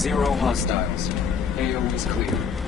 Zero hostiles. AO is clear.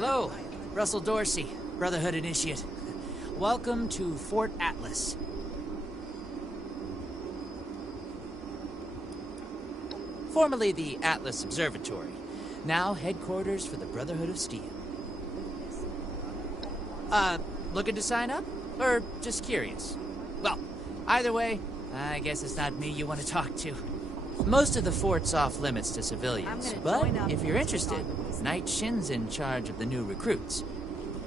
Hello, Russell Dorsey, Brotherhood Initiate. Welcome to Fort Atlas. Formerly the Atlas Observatory, now headquarters for the Brotherhood of Steel. Looking to sign up? Or just curious? Well, either way, I guess it's not me you want to talk to. Most of the fort's off limits to civilians, but if you're interested, Knight Shin's in charge of the new recruits.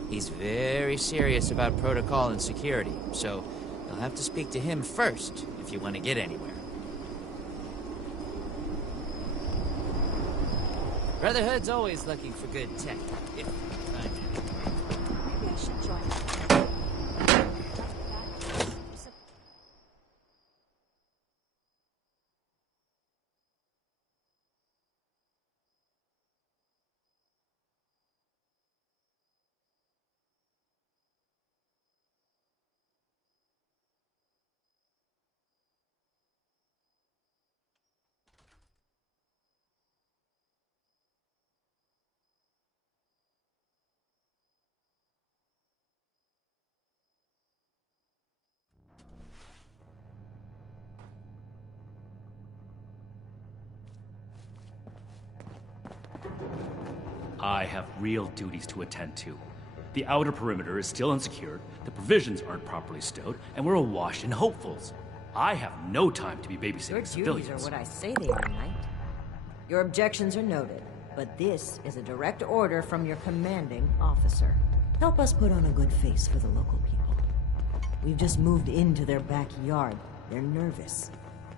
He's very serious about protocol and security, so you'll have to speak to him first if you want to get anywhere. Brotherhood's always looking for good tech, if you can find it. Maybe I should join. I have real duties to attend to. The outer perimeter is still unsecured, the provisions aren't properly stowed, and we're awash in hopefuls. I have no time to be babysitting civilians. Your duties are what I say they are, Knight. Your objections are noted, but this is a direct order from your commanding officer. Help us put on a good face for the local people. We've just moved into their backyard. They're nervous.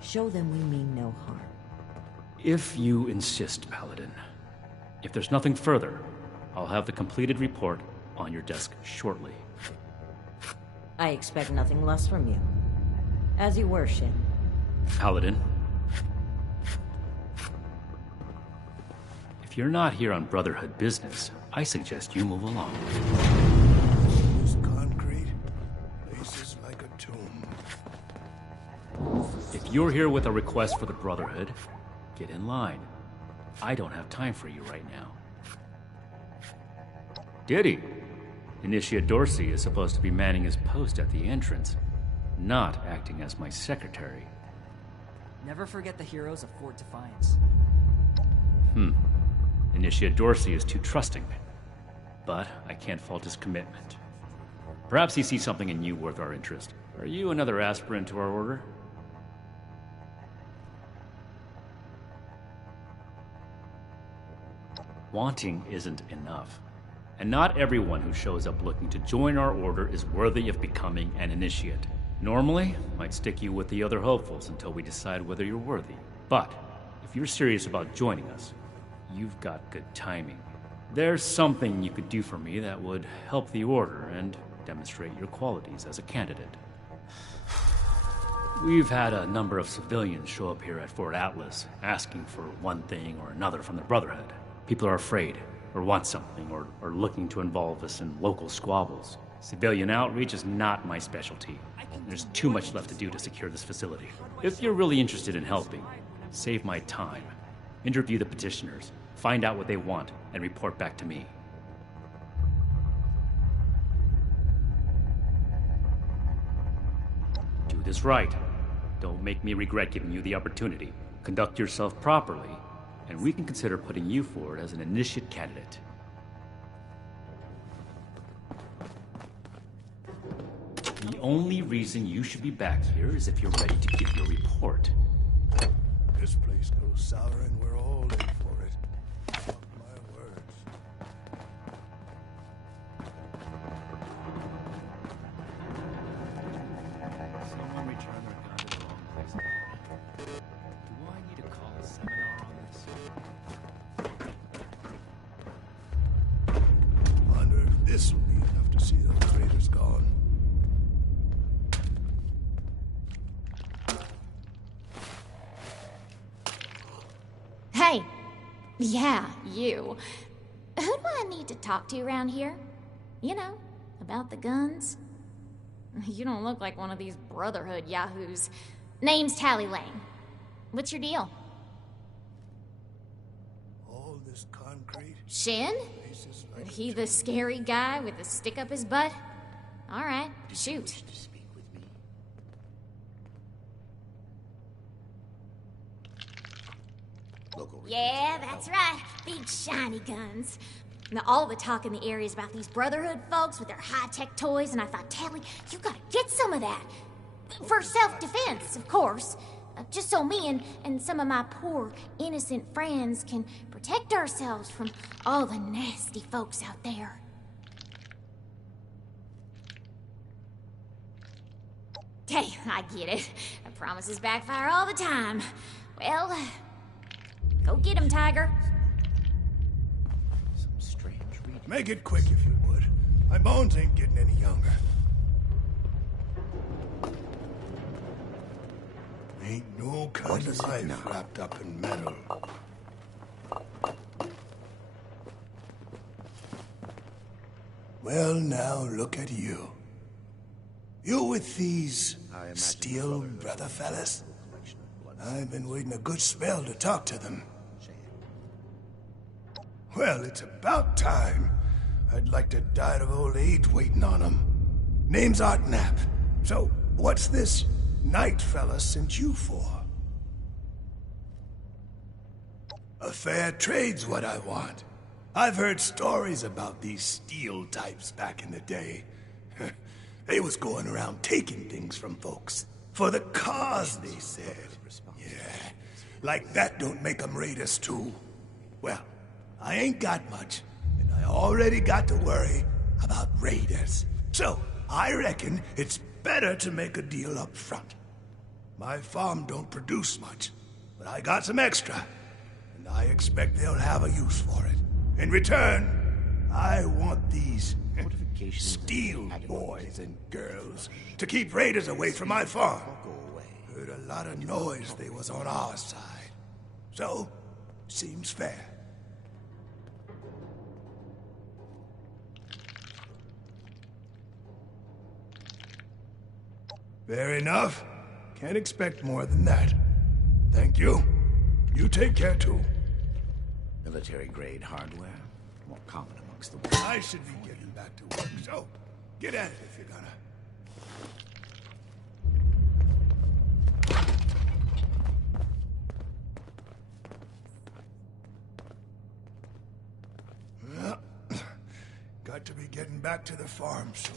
Show them we mean no harm. If you insist, Paladin. If there's nothing further, I'll have the completed report on your desk shortly. I expect nothing less from you. As you were, Shin. Paladin. If you're not here on Brotherhood business, I suggest you move along. This concrete, places like a tomb. If you're here with a request for the Brotherhood, get in line. I don't have time for you right now. Diddy, Initiate Dorsey is supposed to be manning his post at the entrance, not acting as my secretary. Never forget the heroes of Fort Defiance. Initiate Dorsey is too trusting, but I can't fault his commitment. Perhaps he sees something in you worth our interest. Are you another aspirant to our order? Wanting isn't enough. And not everyone who shows up looking to join our order is worthy of becoming an initiate. Normally, I'd stick you with the other hopefuls until we decide whether you're worthy. But if you're serious about joining us, you've got good timing. There's something you could do for me that would help the order and demonstrate your qualities as a candidate. We've had a number of civilians show up here at Fort Atlas, asking for one thing or another from the Brotherhood. People are afraid, or want something, or are looking to involve us in local squabbles. Civilian outreach is not my specialty. There's too much left to do to secure this facility. If you're really interested in helping, save my time. Interview the petitioners, find out what they want, and report back to me. Do this right. Don't make me regret giving you the opportunity. Conduct yourself properly, and we can consider putting you forward as an initiate candidate. The only reason you should be back here is if you're ready to give your report. This place goes sour and we're all in for it. Mark my words. Someone returned their gun to the wrong place. Do I need to call a seminar on this? Wonder if this will be enough to see those traitors gone. Hey! Yeah, you. Who do I need to talk to around here? You know, about the guns? You don't look like one of these Brotherhood yahoos. Name's Tally Lane. What's your deal? All this concrete, Shin? places He the scary guy with the stick up his butt? Alright, shoot. Yeah, that's right. Big shiny guns. Now, all the talk in the area is about these Brotherhood folks with their high-tech toys, and I thought, Tally, you gotta get some of that. For self-defense, of course. Just so me and some of my poor, innocent friends can protect ourselves from all the nasty folks out there. Hey, I get it. Promises backfire all the time. Well, go get him, Tiger. Some strange reading. Make it quick if you would. My bones ain't getting any younger. Ain't no kind of life wrapped up in metal. Well, now look at you. You with these steel brother fellas? I've been waiting a good spell to talk to them. Well, it's about time. I'd like to die of old age waiting on them. Name's Art Knapp. So, what's this Knight fella sent you for? A fair trade's what I want. I've heard stories about these steel types back in the day. They was going around taking things from folks. For the cause, they said. Yeah, like that don't make them raiders too. Well, I ain't got much, and I already got to worry about raiders. So, I reckon it's better to make a deal up front. My farm don't produce much, but I got some extra, and I expect they'll have a use for it. In return, I want these steel boys and girls to keep raiders away from my farm. Heard a lot of noise they was on our side. So, seems fair. Fair enough. Can't expect more than that. Thank you. You take care too. Military-grade hardware, more common amongst the... I should be getting back to work, so get at it if you're gonna. Well, got to be getting back to the farm soon.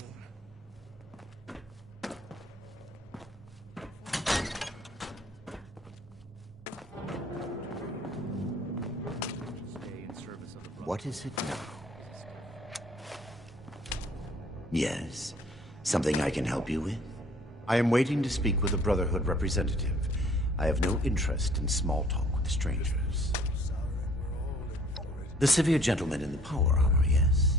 What is it now? Yes? Something I can help you with? I am waiting to speak with a Brotherhood representative. I have no interest in small talk with strangers. The severe gentleman in the power armor, yes?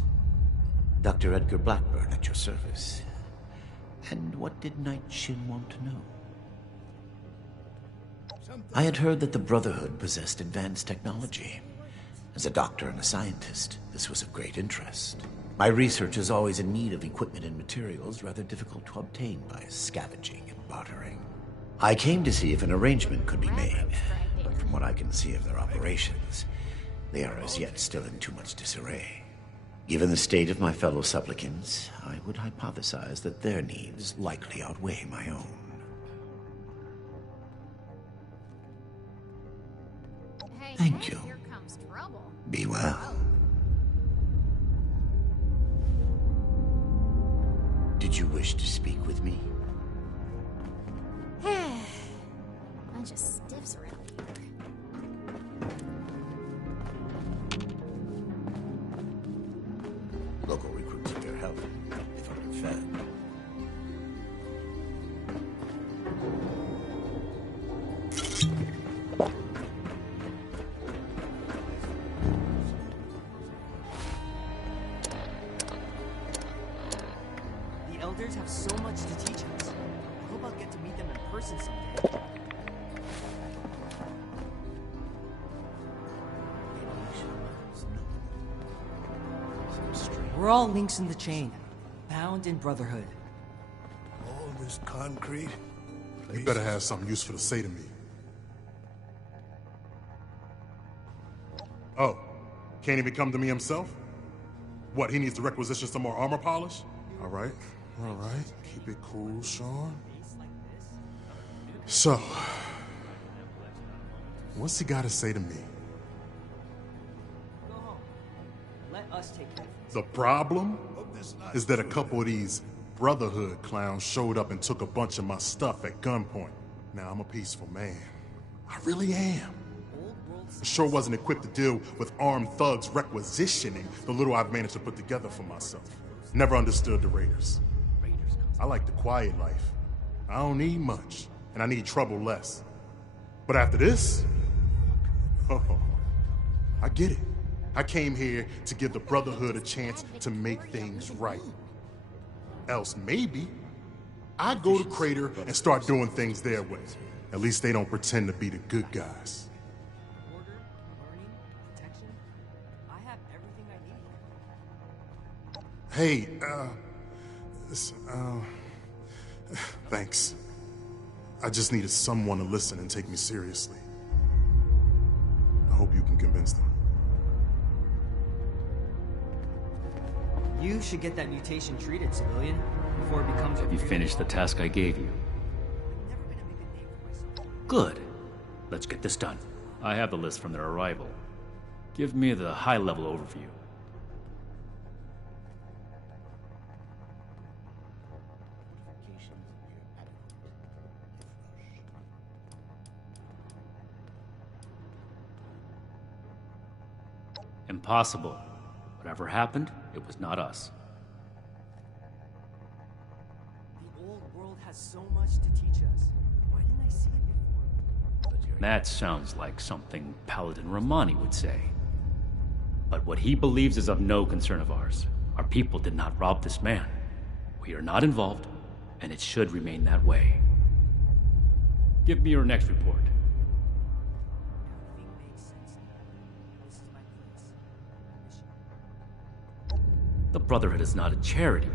Dr. Edgar Blackburn at your service. And what did Knight Shin want to know? I had heard that the Brotherhood possessed advanced technology. As a doctor and a scientist, this was of great interest. My research is always in need of equipment and materials rather difficult to obtain by scavenging and bartering. I came to see if an arrangement could be made, but from what I can see of their operations, they are as yet still in too much disarray. Given the state of my fellow supplicants, I would hypothesize that their needs likely outweigh my own. Thank you. Here comes trouble. Be well. Did you wish to speak with me? Bunch of stiffs around here. Local recruits need their help, if I'm fed. The elders have so much to teach us. I hope I'll get to meet them in person someday. We're all links in the chain, bound in brotherhood. All this concrete. You better have something useful to say to me. Oh, can't even come to me himself? What, he needs to requisition some more armor polish? All right. Keep it cool, Sean. So, what's he gotta say to me? Go home. Let us take care of it. The problem is that a couple of these Brotherhood clowns showed up and took a bunch of my stuff at gunpoint. Now, I'm a peaceful man. I really am. I sure wasn't equipped to deal with armed thugs requisitioning the little I've managed to put together for myself. Never understood the Raiders. I like the quiet life. I don't need much, and I need trouble less. But after this, oh, I get it. I came here to give the Brotherhood a chance to make things right. Else maybe I'd go to Crater and start doing things their way. At least they don't pretend to be the good guys. Order, learning, protection. I have everything I need. Hey, thanks. I just needed someone to listen and take me seriously. I hope you can convince them. You should get that mutation treated, civilian, before it becomes... Have you finished the task I gave you? Never gonna make a name for myself. Good. Let's get this done. I have the list from their arrival. Give me the high-level overview. Impossible. Whatever happened, it was not us. The old world has so much to teach us. Why didn't I see it before? That sounds like something Paladin Romani would say. But what he believes is of no concern of ours. Our people did not rob this man. We are not involved, and it should remain that way. Give me your next report. Everything makes sense now. This is my place. Mission. The Brotherhood is not a charity,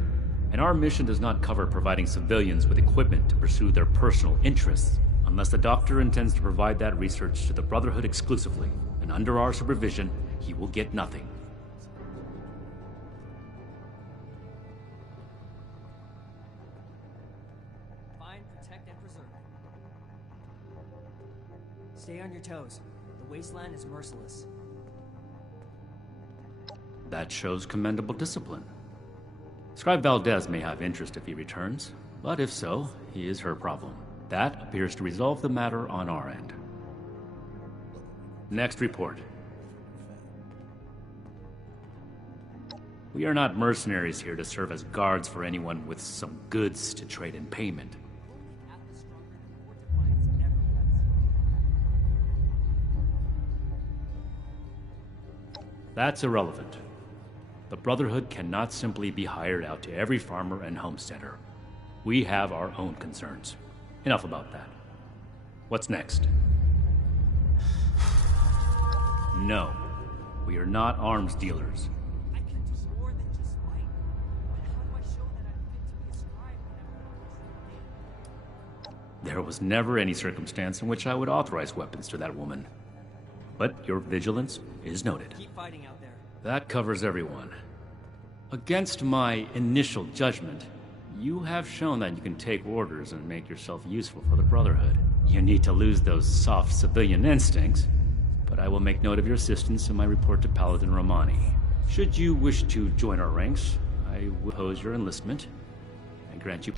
and our mission does not cover providing civilians with equipment to pursue their personal interests, unless the Doctor intends to provide that research to the Brotherhood exclusively, and under our supervision, he will get nothing. Find, protect, and preserve. Stay on your toes. The wasteland is merciless. That shows commendable discipline. Scribe Valdez may have interest if he returns, but if so, he is her problem. That appears to resolve the matter on our end. Next report. We are not mercenaries here to serve as guards for anyone with some goods to trade in payment. Atlas stronger than more defiance ever was. That's irrelevant. The Brotherhood cannot simply be hired out to every farmer and homesteader. We have our own concerns. Enough about that. What's next? No, we are not arms dealers. I can do more than just fight. How do I show that I'm fit to be a scribe whenever There was never any circumstance in which I would authorize weapons to that woman. But your vigilance is noted. keep fighting out there? That covers everyone. Against my initial judgment, you have shown that you can take orders and make yourself useful for the Brotherhood. You need to lose those soft civilian instincts, but I will make note of your assistance in my report to Paladin Romani. Should you wish to join our ranks, I will oppose your enlistment and grant you...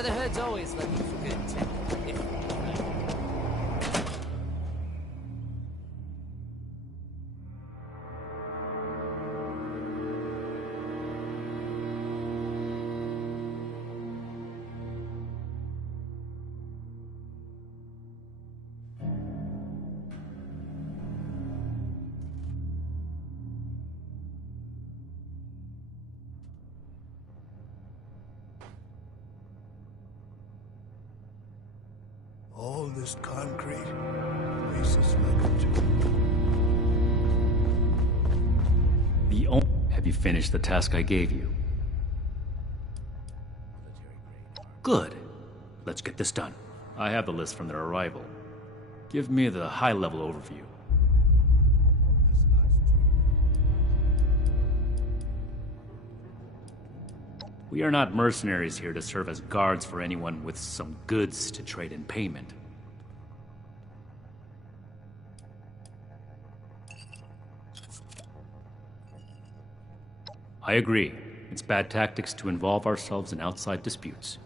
Brotherhood's always looking for good tech. All this concrete, places like a Have you finished the task I gave you? Good. Let's get this done. I have the list from their arrival. Give me the high-level overview. We are not mercenaries here to serve as guards for anyone with some goods to trade in payment. I agree. It's bad tactics to involve ourselves in outside disputes.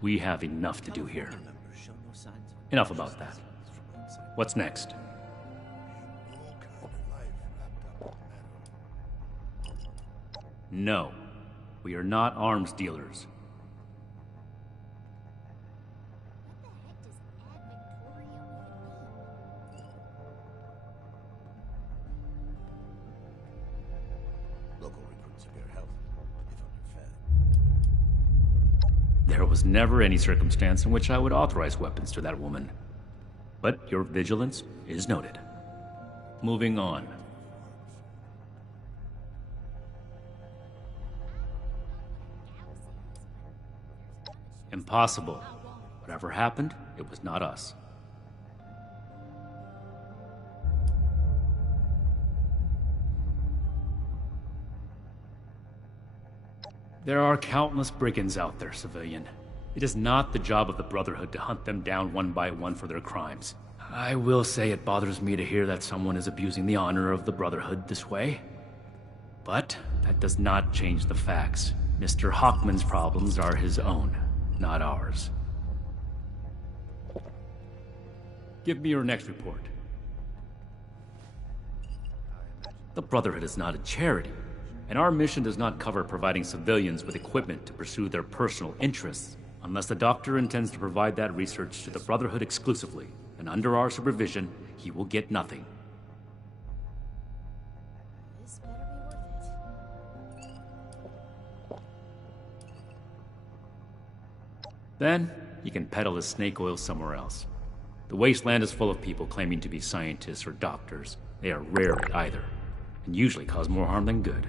We have enough to do here. Enough about that. What's next? No. We are not arms dealers. Local recruits of your health, if underfed. There was never any circumstance in which I would authorize weapons to that woman. But your vigilance is noted. Moving on. Impossible. Whatever happened, it was not us. There are countless brigands out there, civilian. It is not the job of the Brotherhood to hunt them down one by one for their crimes. I will say it bothers me to hear that someone is abusing the honor of the Brotherhood this way. But that does not change the facts. Mr. Hockman's problems are his own, not ours. Give me your next report. The Brotherhood is not a charity, and our mission does not cover providing civilians with equipment to pursue their personal interests. Unless the doctor intends to provide that research to the Brotherhood exclusively, and under our supervision, he will get nothing. This better be worth it. Then, he can peddle his snake oil somewhere else. The wasteland is full of people claiming to be scientists or doctors. They are rare at either, and usually cause more harm than good.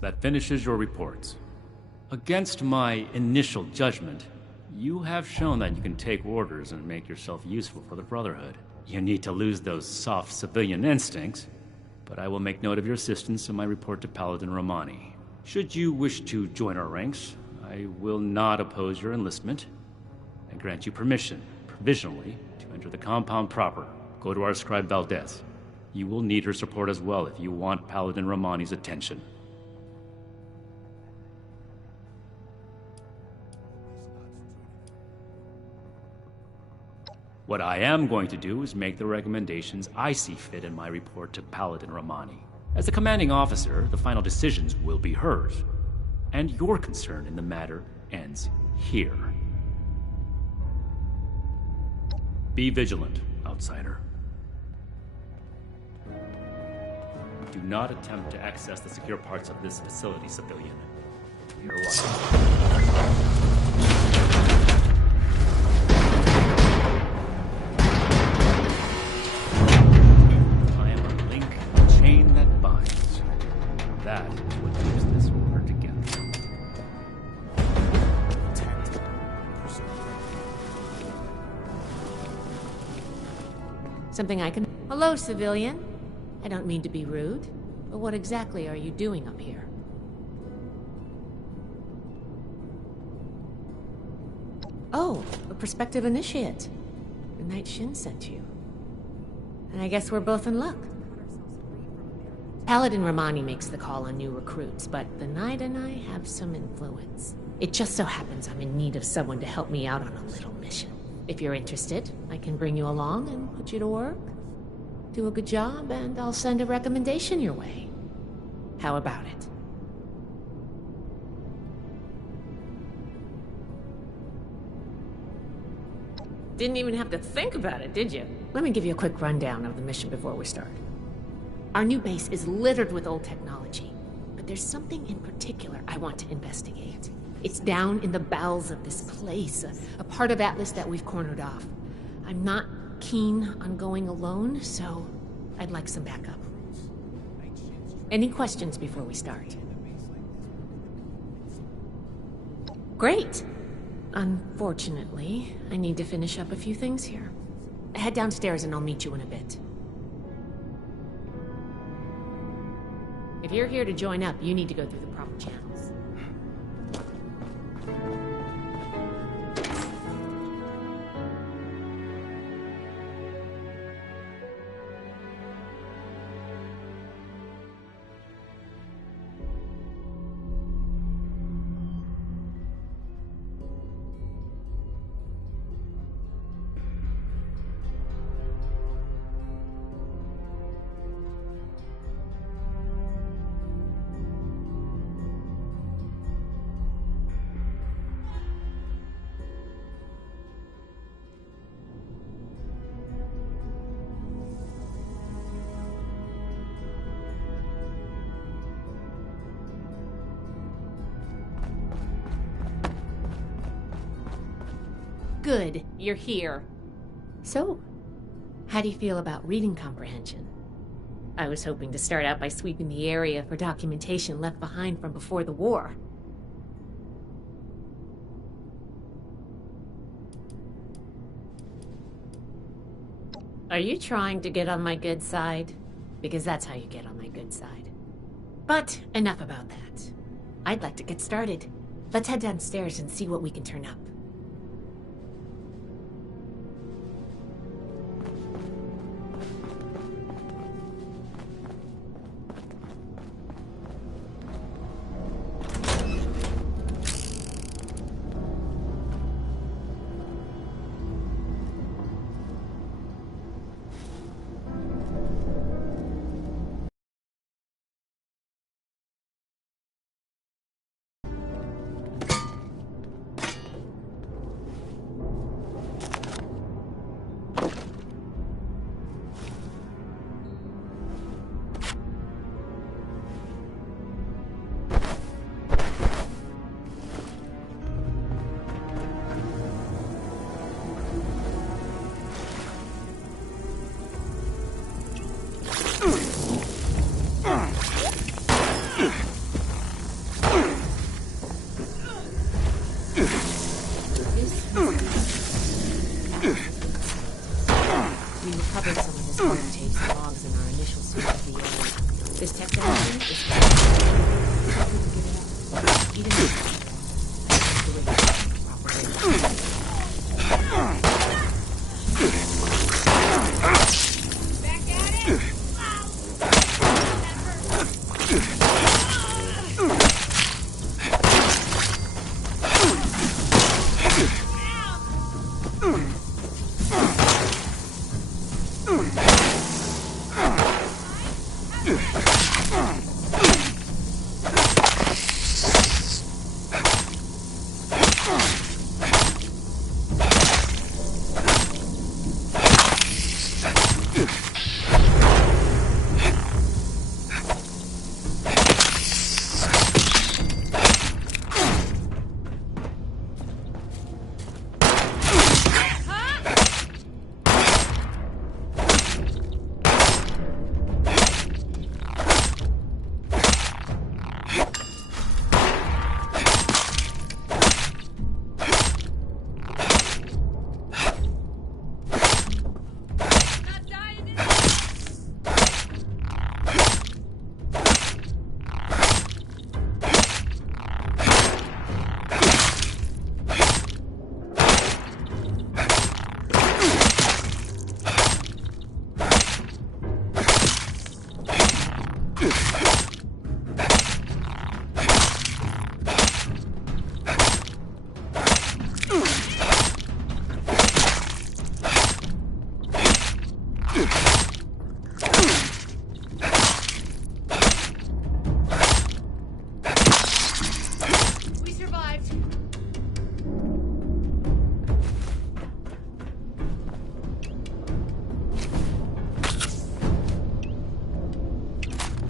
That finishes your reports. Against my initial judgment, you have shown that you can take orders and make yourself useful for the Brotherhood. You need to lose those soft civilian instincts, but I will make note of your assistance in my report to Paladin Romani. Should you wish to join our ranks, I will not oppose your enlistment and grant you permission, provisionally, to enter the compound proper. Go to our scribe Valdez. You will need her support as well if you want Paladin Romani's attention. What I am going to do is make the recommendations I see fit in my report to Paladin Romani. As the commanding officer, the final decisions will be hers, and your concern in the matter ends here. Be vigilant, outsider. Do not attempt to access the secure parts of this facility, civilian. You're welcome. That is what keeps this order together. Something I can... Hello, civilian. I don't mean to be rude, but what exactly are you doing up here? Oh, a prospective initiate. The Night Shin sent you. And I guess we're both in luck. Paladin Romani makes the call on new recruits, but the Knight and I have some influence. It just so happens I'm in need of someone to help me out on a little mission. If you're interested, I can bring you along and put you to work. Do a good job, and I'll send a recommendation your way. How about it? Didn't even have to think about it, did you? Let me give you a quick rundown of the mission before we start. Our new base is littered with old technology, but there's something in particular I want to investigate. It's down in the bowels of this place, a part of Atlas that we've cornered off. I'm not keen on going alone, so I'd like some backup. Any questions before we start? Great! Unfortunately, I need to finish up a few things here. Head downstairs and I'll meet you in a bit. If you're here to join up, you need to go through the proper channels. Good, you're here. So, how do you feel about reading comprehension? I was hoping to start out by sweeping the area for documentation left behind from before the war. Are you trying to get on my good side? Because that's how you get on my good side. But enough about that. I'd like to get started. Let's head downstairs and see what we can turn up. We recovered some of this tapes and logs in our initial search of the area. This technology is even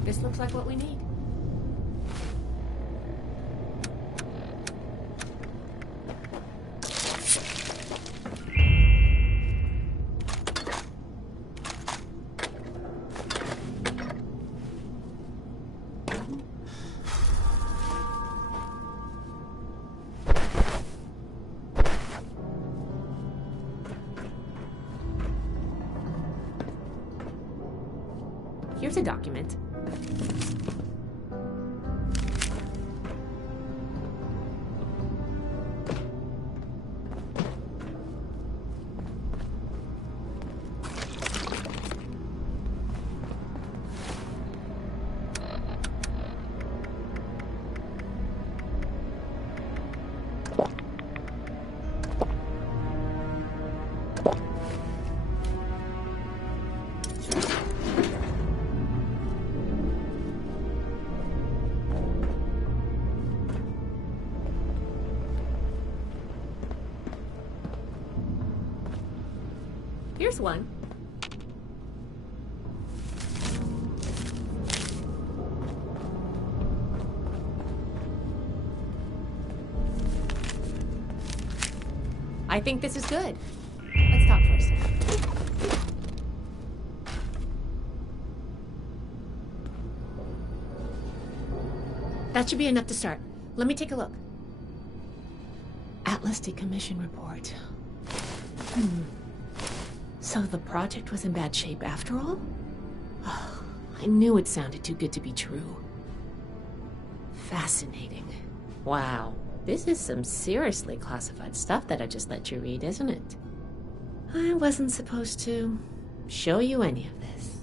This looks like what we need. Here's a document. Here's one. I think this is good. Let's talk for a second. That should be enough to start. Let me take a look. Atlas decommission report. So the project was in bad shape after all? Oh, I knew it sounded too good to be true. Fascinating. Wow. This is some seriously classified stuff that I just let you read, isn't it? I wasn't supposed to show you any of this.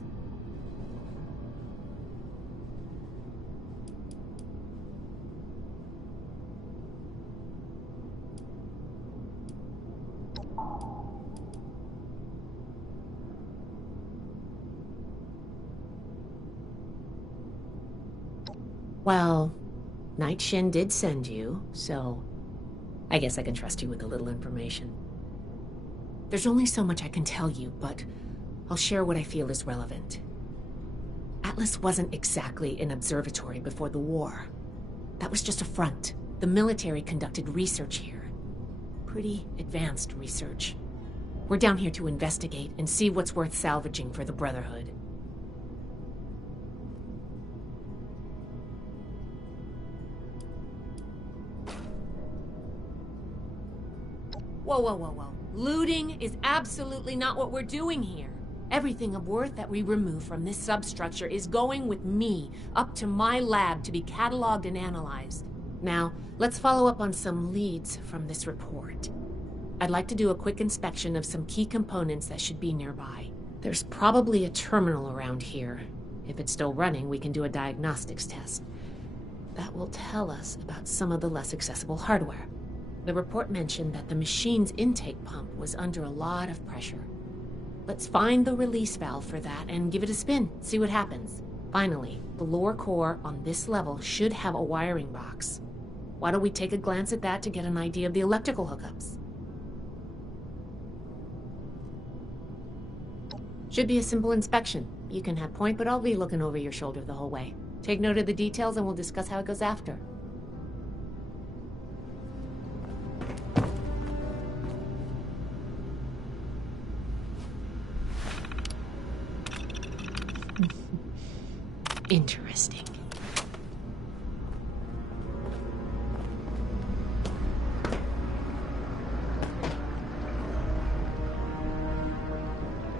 Well, Night Shin did send you, so I guess I can trust you with a little information. There's only so much I can tell you, but I'll share what I feel is relevant. Atlas wasn't exactly an observatory before the war. That was just a front. The military conducted research here. Pretty advanced research. We're down here to investigate and see what's worth salvaging for the Brotherhood. Whoa, whoa, whoa, whoa. Looting is absolutely not what we're doing here. Everything of worth that we remove from this substructure is going with me, up to my lab to be cataloged and analyzed. Now, let's follow up on some leads from this report. I'd like to do a quick inspection of some key components that should be nearby. There's probably a terminal around here. If it's still running, we can do a diagnostics test. That will tell us about some of the less accessible hardware. The report mentioned that the machine's intake pump was under a lot of pressure. Let's find the release valve for that and give it a spin, see what happens. Finally, the lower core on this level should have a wiring box. Why don't we take a glance at that to get an idea of the electrical hookups? Should be a simple inspection. You can have point, but I'll be looking over your shoulder the whole way. Take note of the details and we'll discuss how it goes after. Interesting.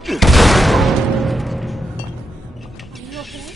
Are you okay?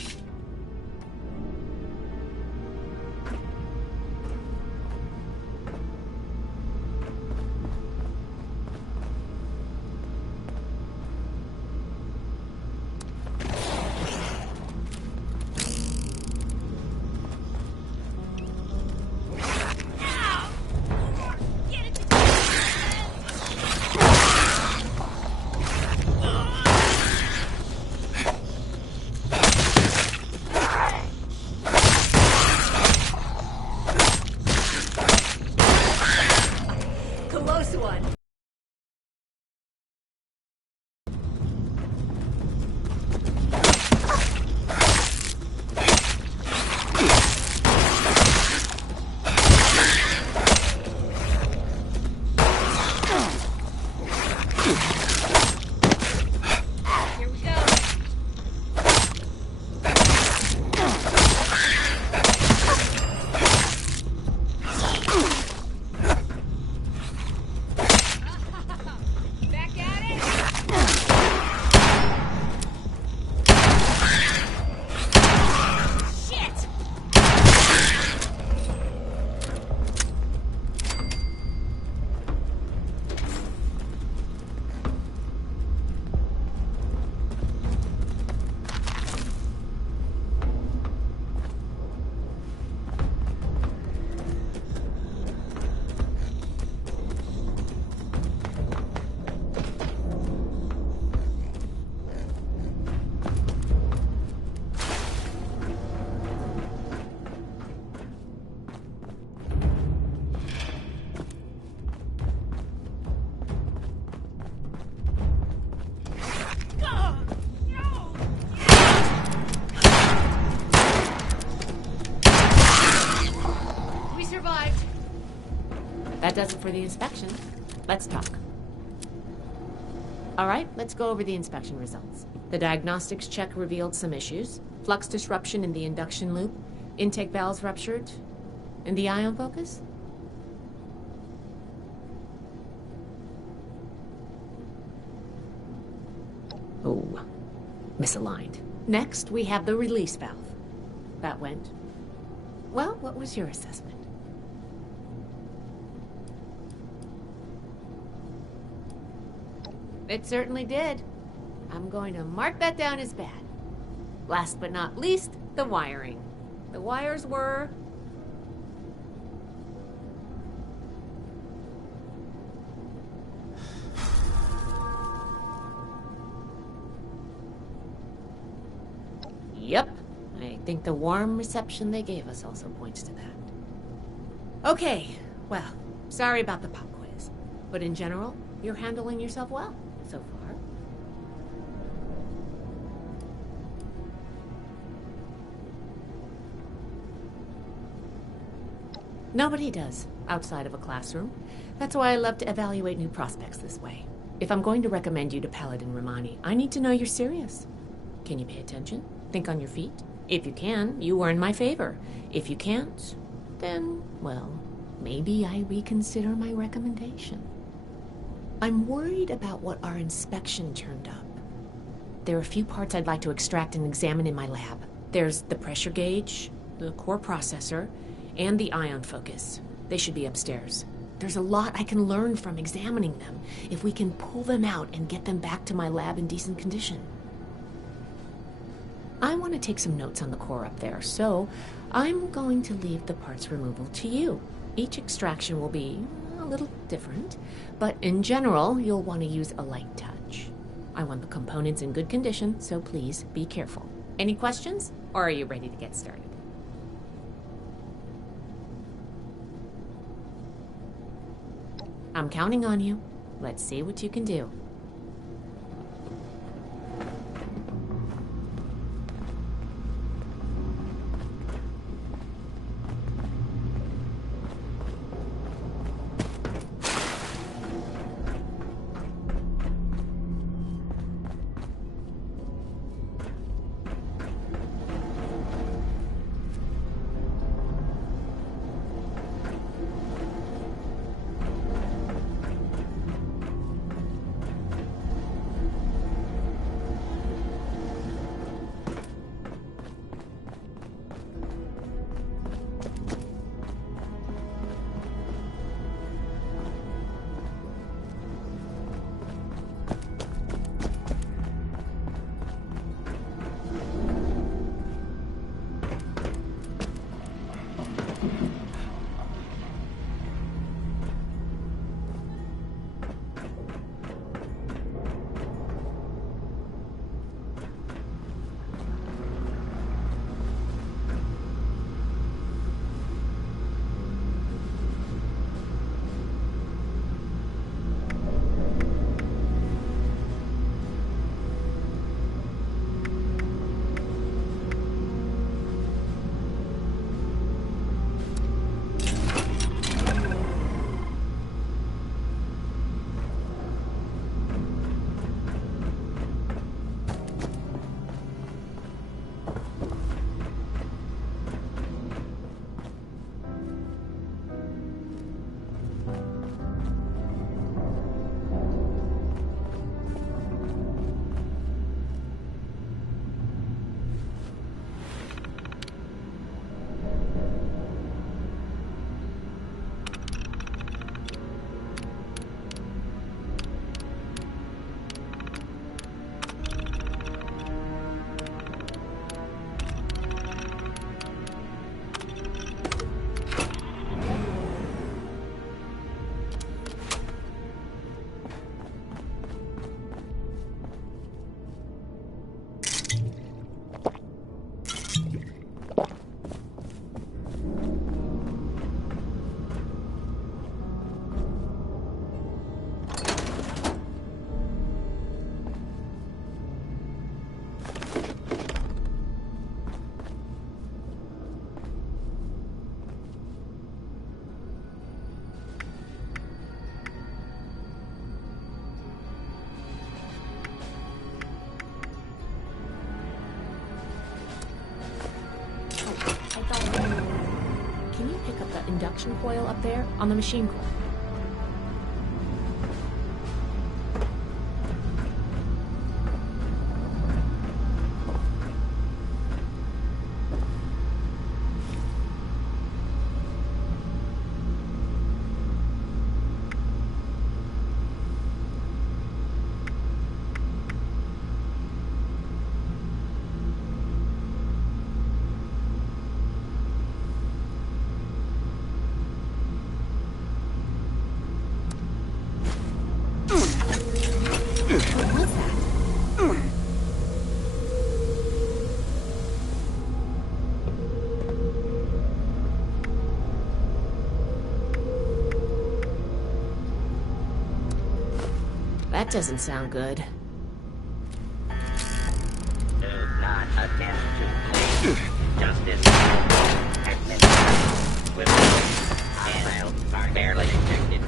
That does it for the inspection. Let's talk. All right, let's go over the inspection results. The diagnostics check revealed some issues. Flux disruption in the induction loop, intake valves ruptured, and the ion focus? Oh, misaligned. Next, we have the release valve. That went. Well, what was your assessment? It certainly did. I'm going to mark that down as bad. Last but not least, the wiring. The wires were... Yep. I think the warm reception they gave us also points to that. Okay, well, sorry about the pop quiz. But in general, you're handling yourself well so far. Nobody does, outside of a classroom. That's why I love to evaluate new prospects this way. If I'm going to recommend you to Paladin Romani, I need to know you're serious. Can you pay attention? Think on your feet? If you can, you earn my favor. If you can't, then, well, maybe I reconsider my recommendation. I'm worried about what our inspection turned up. There are a few parts I'd like to extract and examine in my lab. There's the pressure gauge, the core processor, and the ion focus. They should be upstairs. There's a lot I can learn from examining them if we can pull them out and get them back to my lab in decent condition. I want to take some notes on the core up there, so I'm going to leave the parts removal to you. Each extraction will be a little different, but in general, you'll want to use a light touch. I want the components in good condition, so please be careful. Any questions, or are you ready to get started? I'm counting on you. Let's see what you can do. can you pick up the induction coil up there on the machine core? That doesn't sound good. Do not attempt to claim justice. With and are barely ejected.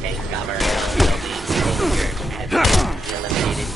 Take cover. Will be danger has been eliminated.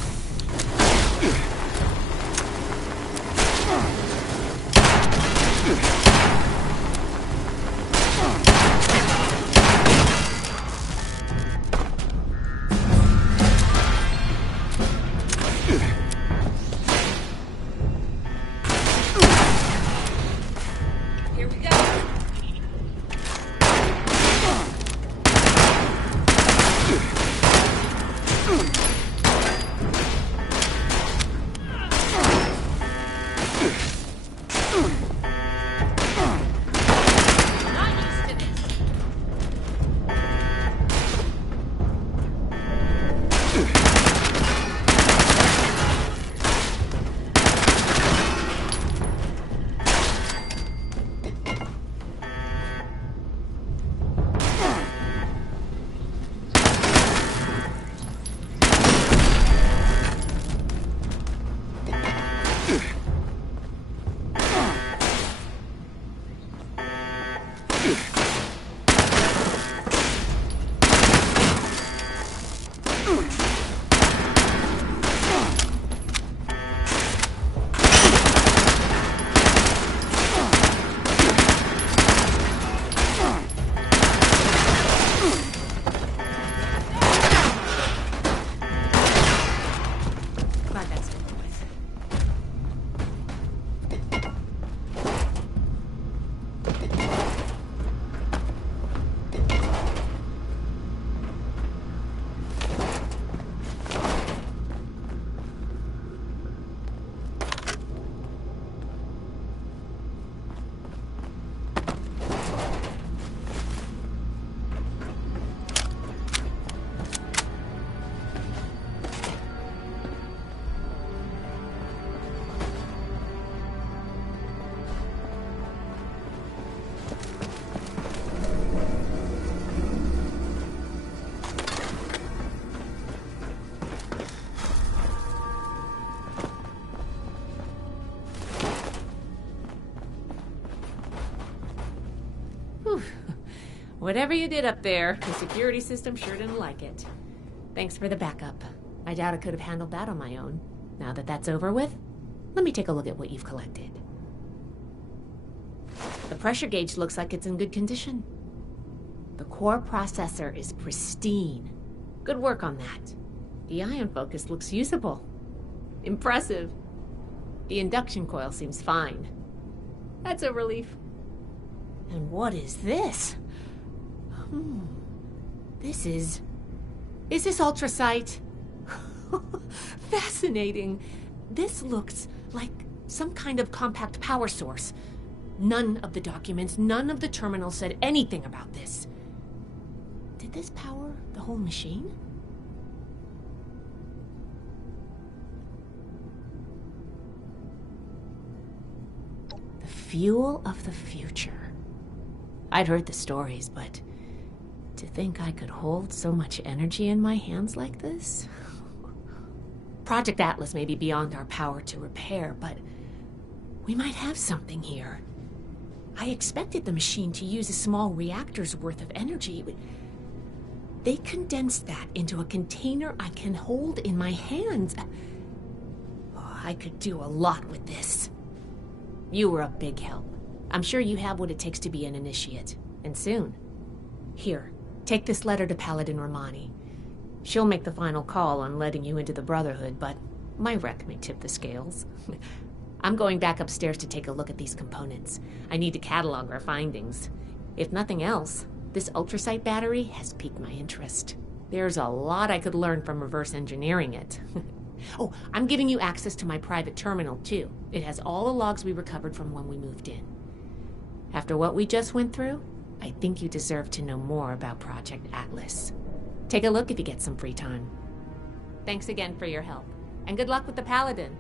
Whatever you did up there, the security system sure didn't like it. Thanks for the backup. I doubt I could have handled that on my own. Now that that's over with, let me take a look at what you've collected. The pressure gauge looks like it's in good condition. The core processor is pristine. Good work on that. The ion focus looks usable. Impressive. The induction coil seems fine. That's a relief. And what is this? Is this ultrasight? Fascinating. This looks like some kind of compact power source. None of the documents, none of the terminals said anything about this. Did this power the whole machine? The fuel of the future. I'd heard the stories, but to think I could hold so much energy in my hands like this? Project Atlas may be beyond our power to repair, but we might have something here. I expected the machine to use a small reactor's worth of energy, but they condensed that into a container I can hold in my hands. I could do a lot with this. You were a big help. I'm sure you have what it takes to be an initiate, and soon. Here, take this letter to Paladin Romani. She'll make the final call on letting you into the Brotherhood, but my rec may tip the scales. I'm going back upstairs to take a look at these components. I need to catalog our findings. If nothing else, this ultrasight battery has piqued my interest. There's a lot I could learn from reverse engineering it. Oh, I'm giving you access to my private terminal, too. It has all the logs we recovered from when we moved in. After what we just went through, I think you deserve to know more about Project Atlas. Take a look if you get some free time. Thanks again for your help, and good luck with the Paladin.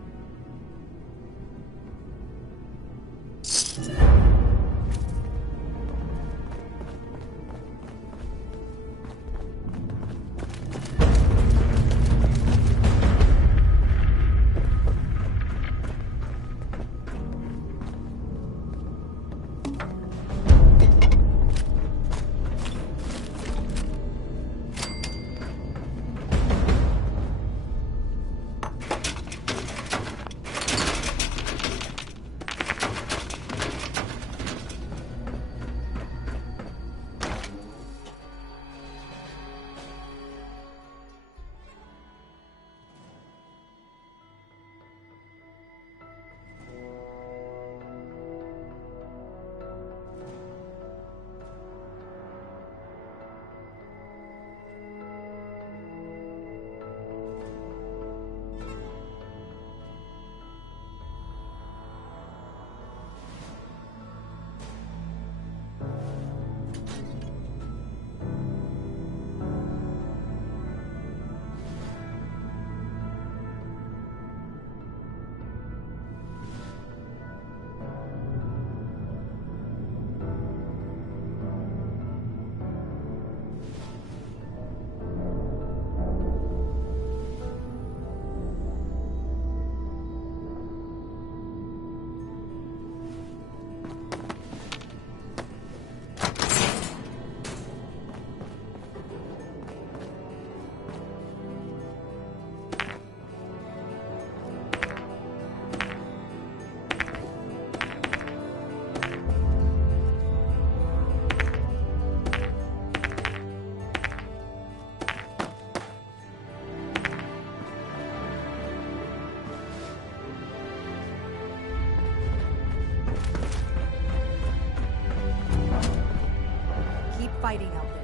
Fighting out there.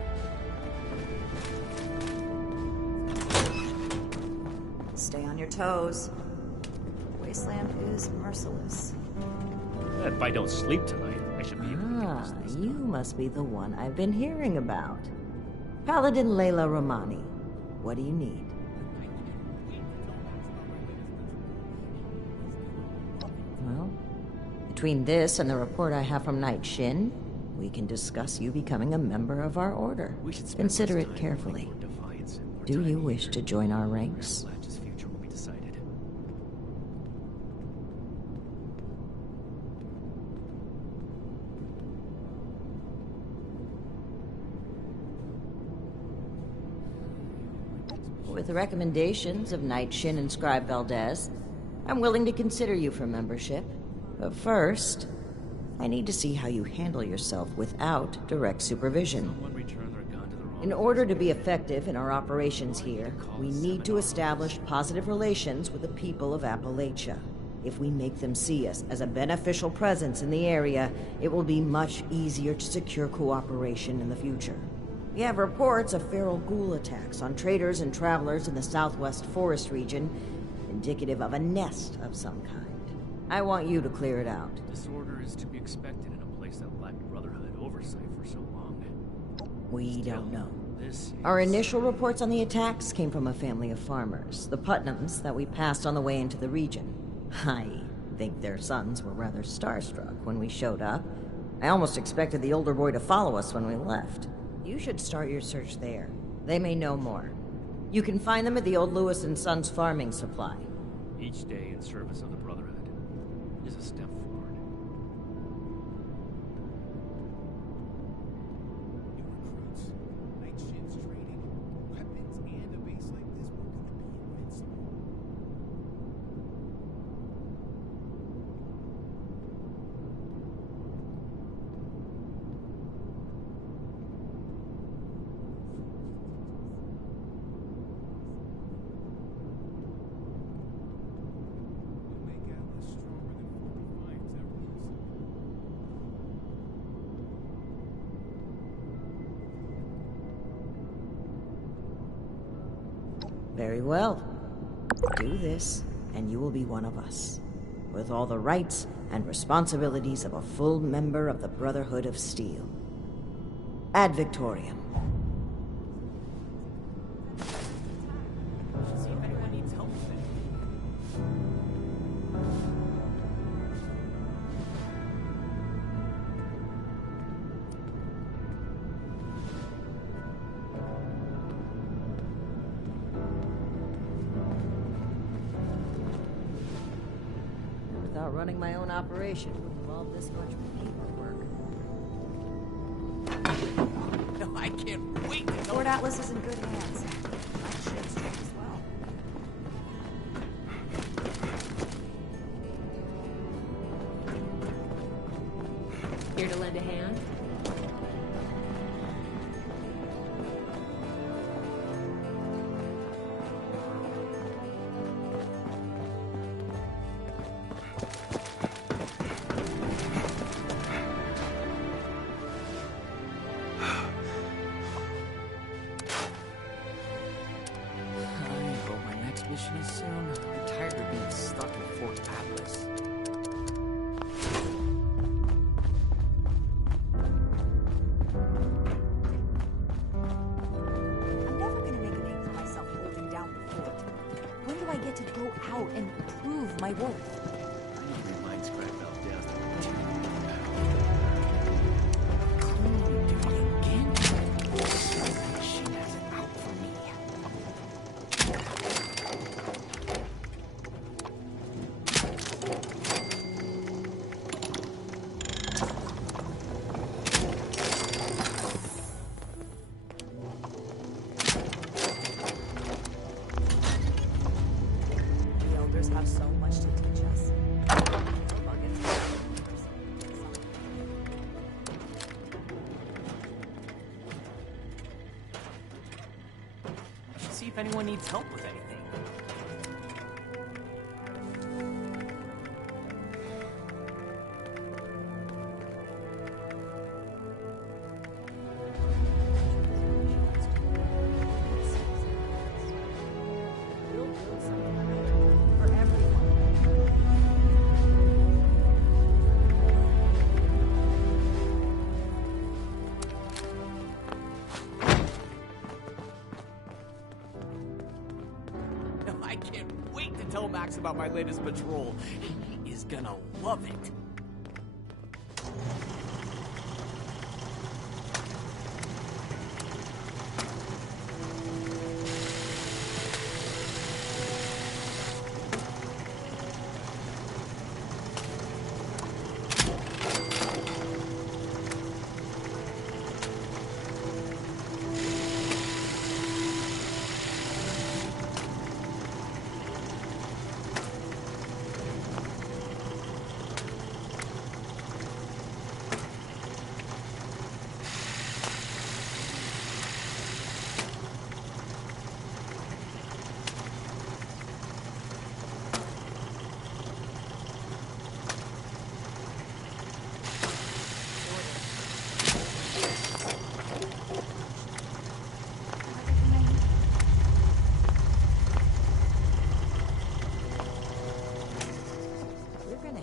Stay on your toes. Wasteland is merciless. If I don't sleep tonight, I should be able to get Ah, this you must be the one I've been hearing about. Paladin Layla Romani. What do you need? Well, between this and the report I have from Night Shin, we can discuss you becoming a member of our order. Consider it carefully. Do you wish to join our ranks? future will be decided. With the recommendations of Night Shin and Scribe Valdez, I'm willing to consider you for membership. But first, I need to see how you handle yourself without direct supervision. In order to be effective in our operations here, we need to establish positive relations with the people of Appalachia. If we make them see us as a beneficial presence in the area, it will be much easier to secure cooperation in the future. We have reports of feral ghoul attacks on traders and travelers in the southwest forest region, indicative of a nest of some kind. I want you to clear it out. Disorder is to be expected in a place that lacked Brotherhood oversight for so long. We don't know. This Our initial reports on the attacks came from a family of farmers, the Putnams, that we passed on the way into the region. I think their sons were rather starstruck when we showed up. I almost expected the older boy to follow us when we left. You should start your search there. They may know more. You can find them at the old Lewis and Sons farming supply. Each day in service of the Brotherhood is a step forward. New recruits, Night Shin's training, weapons, and a base like this were gonna be invincible. Very well. Do this, and you will be one of us, with all the rights and responsibilities of a full member of the Brotherhood of Steel. Ad Victoriam. See if anyone needs help with it. Without running my own operation would involve this much paperwork. No, I can't wait to Fort Atlas is in good hands. Night shift's straight as well. Here to lend a hand? I hope my next mission is soon. I'm tired of being stuck in Fort Atlas. I'm never gonna make a name for myself holding down the fort. When do I get to go out and prove my worth? I need to remind Scrapbout death that She has it out for me. The elders have so much to teach us. Hope I'll get to I should see if anyone needs help with anything. We'll build something for everyone. I can't wait to tell Max about my latest patrol. He is gonna love it. We're gonna...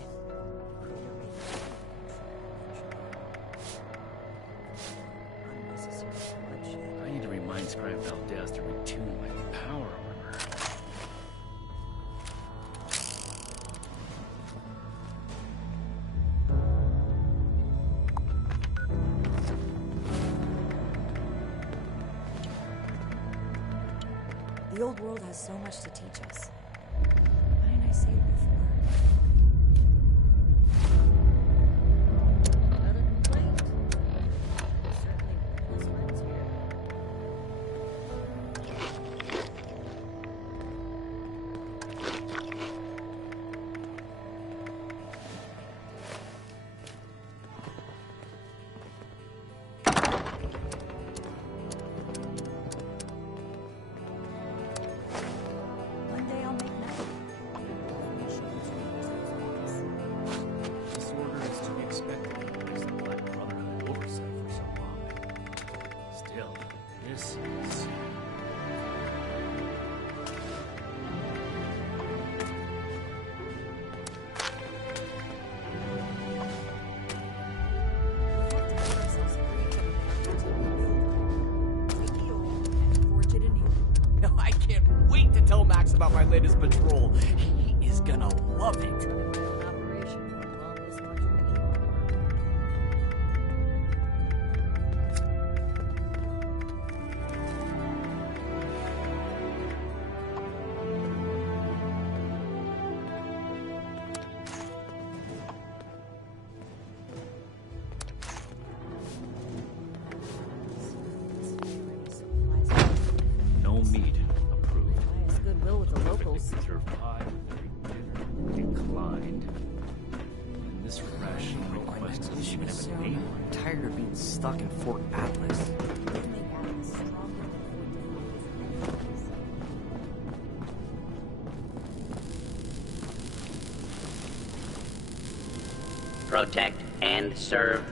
Unnecessary bloodshed. I need to remind Scrapbout death to retune my power armor. The old world has so much to teach us. Why didn't I see it before? Another complaint? Certainly witness friends here. One day I'll make night. about my latest patrol. He is gonna love it. Operation. Well, this much would be. No meat approved. Highest goodwill with the locals. Preserved pie. Declined. And this ration request doesn't even have a name. I'm tired of being stuck in Fort Atlas. Protect and serve.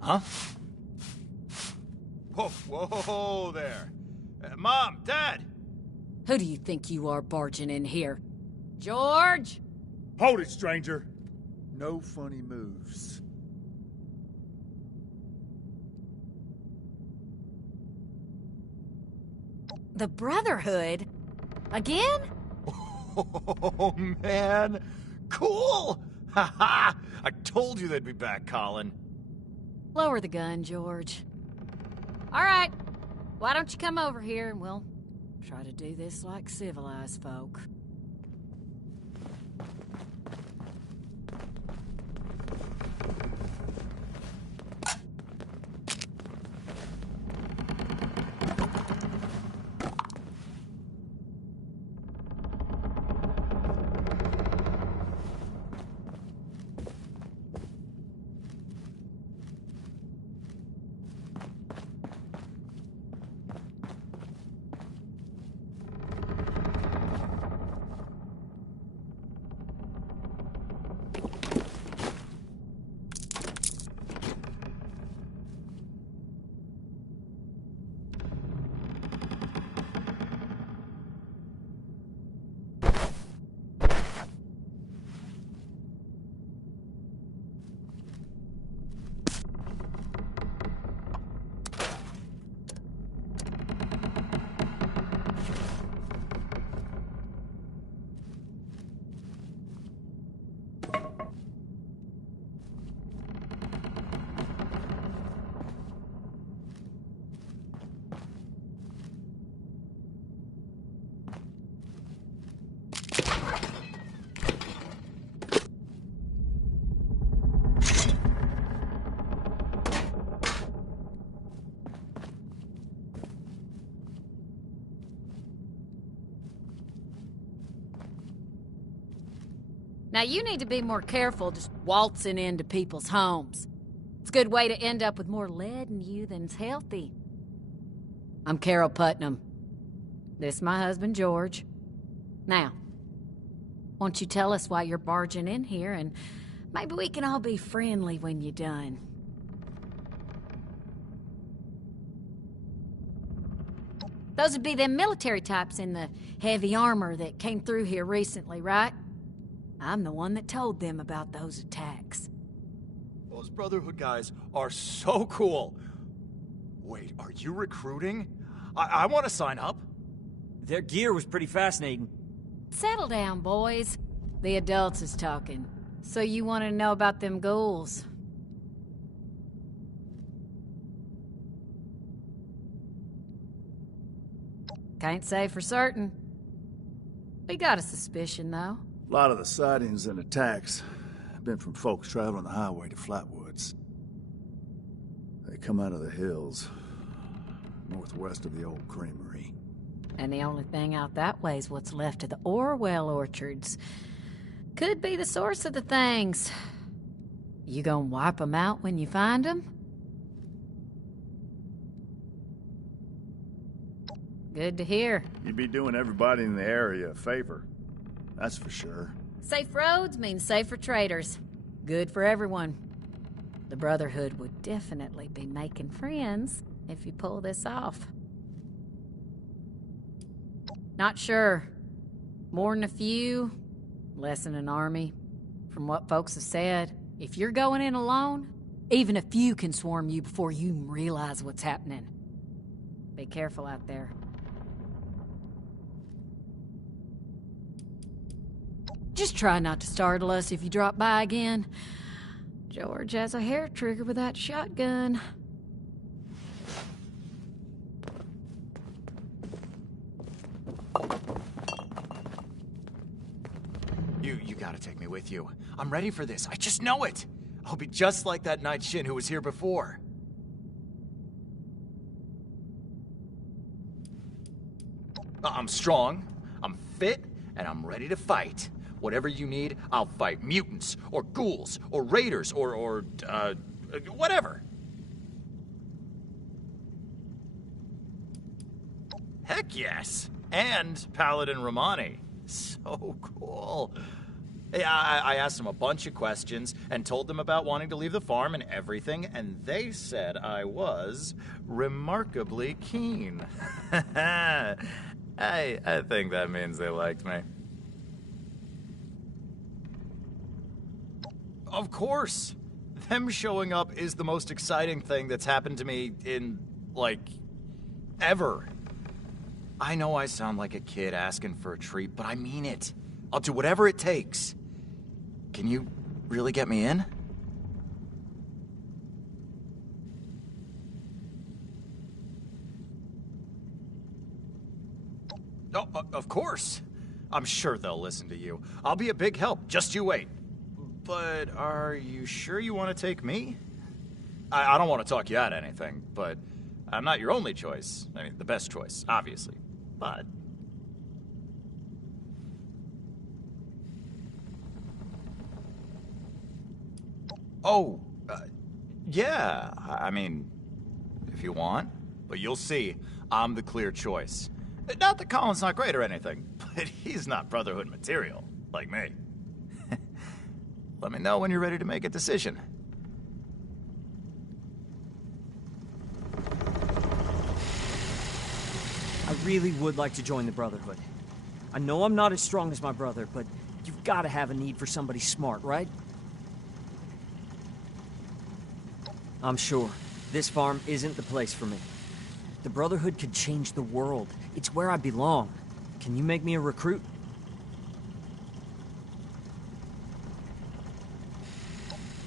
Huh? Whoa, whoa there. Mom, Dad! Who do you think you are barging in here? George? Hold it, stranger. No funny moves. The Brotherhood? Again? Oh, man. Cool! Ha ha! I told you they'd be back, Colin. Lower the gun, George. All right. Why don't you come over here and we'll try to do this like civilized folk. Now, you need to be more careful just waltzing into people's homes. It's a good way to end up with more lead in you than's healthy. I'm Carol Putnam. This is my husband, George. Now, won't you tell us why you're barging in here, and maybe we can all be friendly when you're done. Those would be them military types in the heavy armor that came through here recently, right? I'm the one that told them about those attacks. Those Brotherhood guys are so cool. Wait, are you recruiting? I want to sign up. Their gear was pretty fascinating. Settle down, boys. The adults is talking. So you want to know about them ghouls? Can't say for certain. We got a suspicion, though. A lot of the sightings and attacks have been from folks traveling the highway to Flatwoods. They come out of the hills, northwest of the old creamery. And the only thing out that way is what's left of the Orwell orchards. Could be the source of the things. You gonna wipe them out when you find them? Good to hear. You'd be doing everybody in the area a favor. That's for sure. Safe roads mean safer traders. Good for everyone. The Brotherhood would definitely be making friends if you pull this off. Not sure. More than a few, less than an army. From what folks have said, if you're going in alone, even a few can swarm you before you realize what's happening. Be careful out there. Just try not to startle us if you drop by again. George has a hair trigger with that shotgun. You gotta take me with you. I'm ready for this. I just know it. I'll be just like that Night Shin who was here before. I'm strong, I'm fit, and I'm ready to fight. Whatever you need, I'll fight mutants, or ghouls, or raiders, or whatever. Heck yes! And Paladin Romani. So cool. Yeah, I asked them a bunch of questions and told them about wanting to leave the farm and everything, and they said I was remarkably keen. I think that means they liked me. Of course! Them showing up is the most exciting thing that's happened to me in, like, ever. I know I sound like a kid asking for a treat, but I mean it. I'll do whatever it takes. Can you really get me in? Oh, of course. I'm sure they'll listen to you. I'll be a big help. Just you wait. But are you sure you want to take me? I don't want to talk you out of anything, but I'm not your only choice. I mean, the best choice, obviously. But... Oh, yeah, I mean, if you want. But you'll see, I'm the clear choice. Not that Colin's not great or anything, but he's not Brotherhood material, like me. Let me know when you're ready to make a decision. I really would like to join the Brotherhood. I know I'm not as strong as my brother, but you've got to have a need for somebody smart, right? I'm sure. This farm isn't the place for me. The Brotherhood could change the world. It's where I belong. Can you make me a recruit?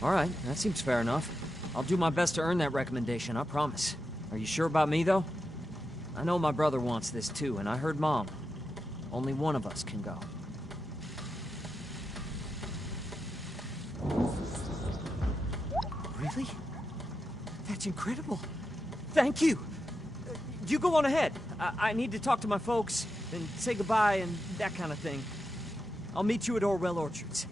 All right, that seems fair enough. I'll do my best to earn that recommendation, I promise. Are you sure about me, though? I know my brother wants this too, and I heard Mom. Only one of us can go. Really? That's incredible. Thank you. You go on ahead. I need to talk to my folks and say goodbye and that kind of thing. I'll meet you at Orwell Orchards.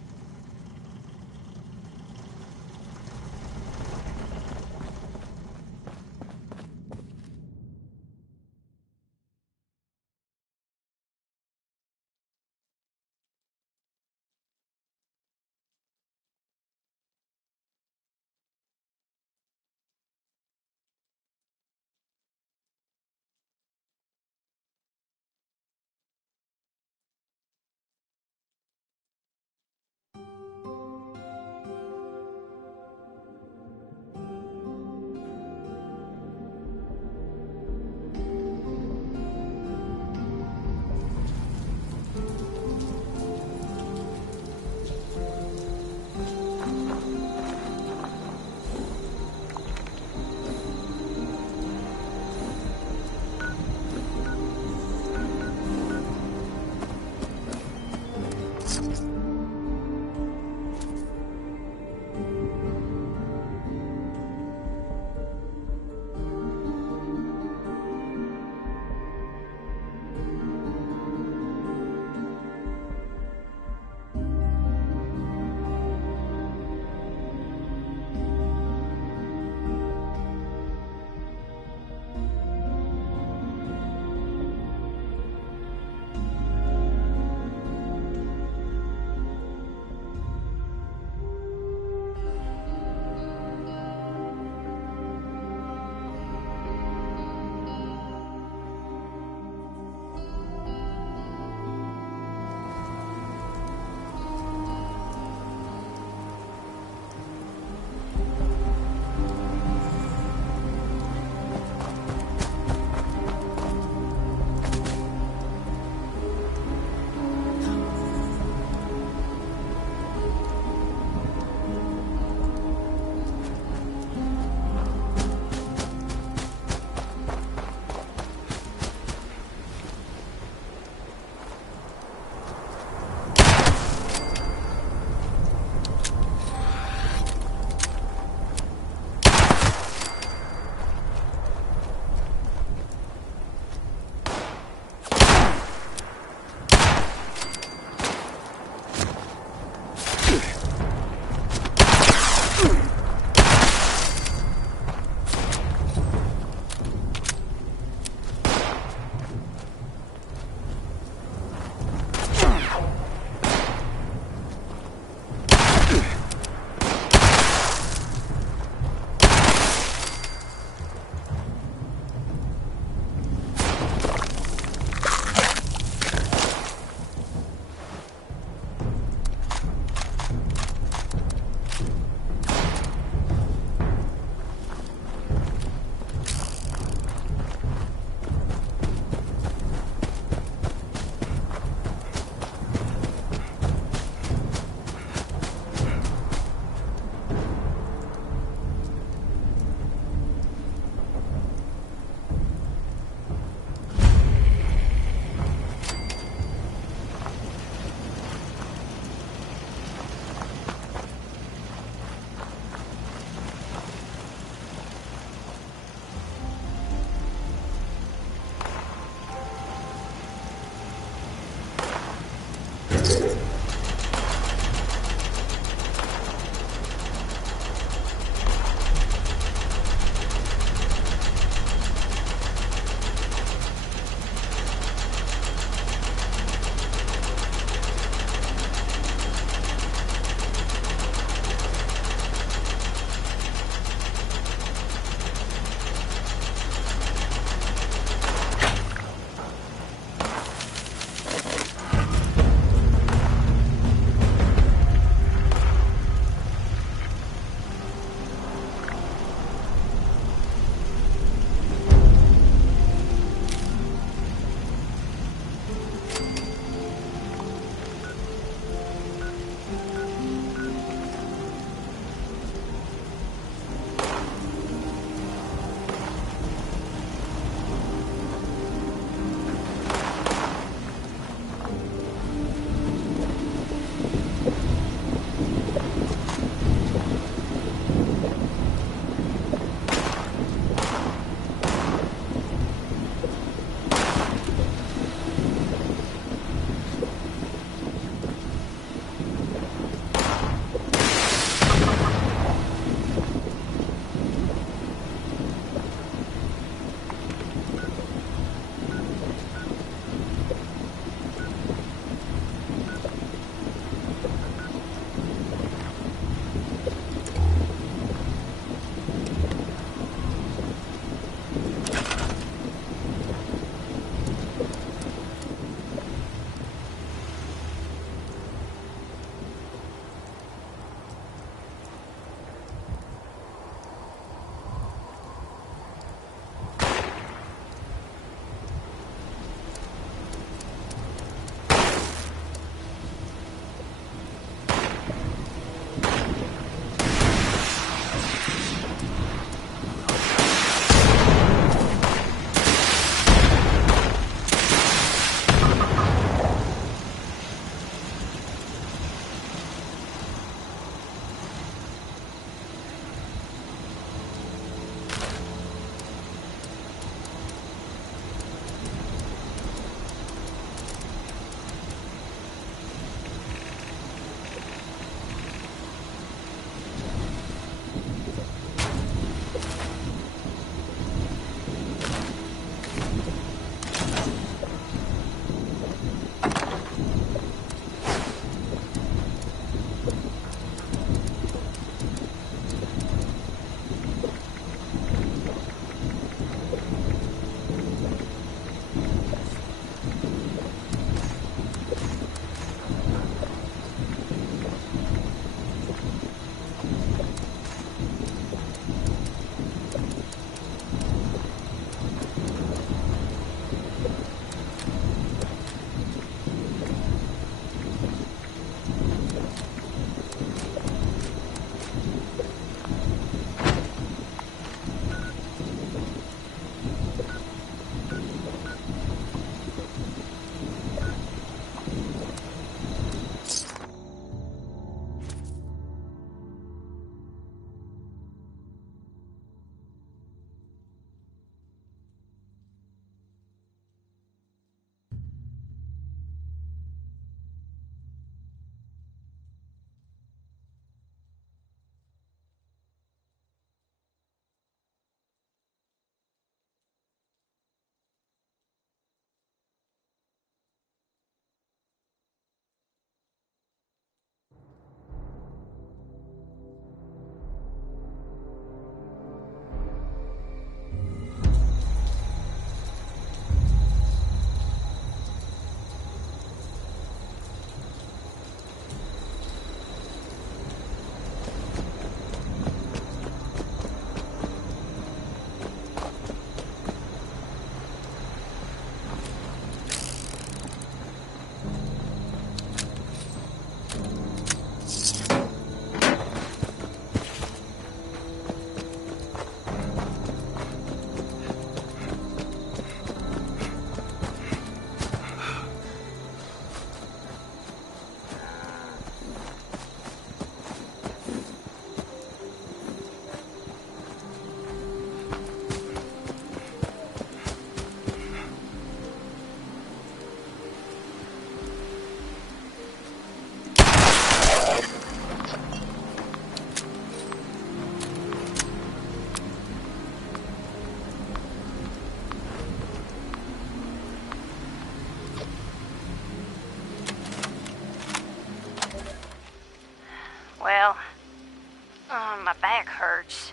back hurts.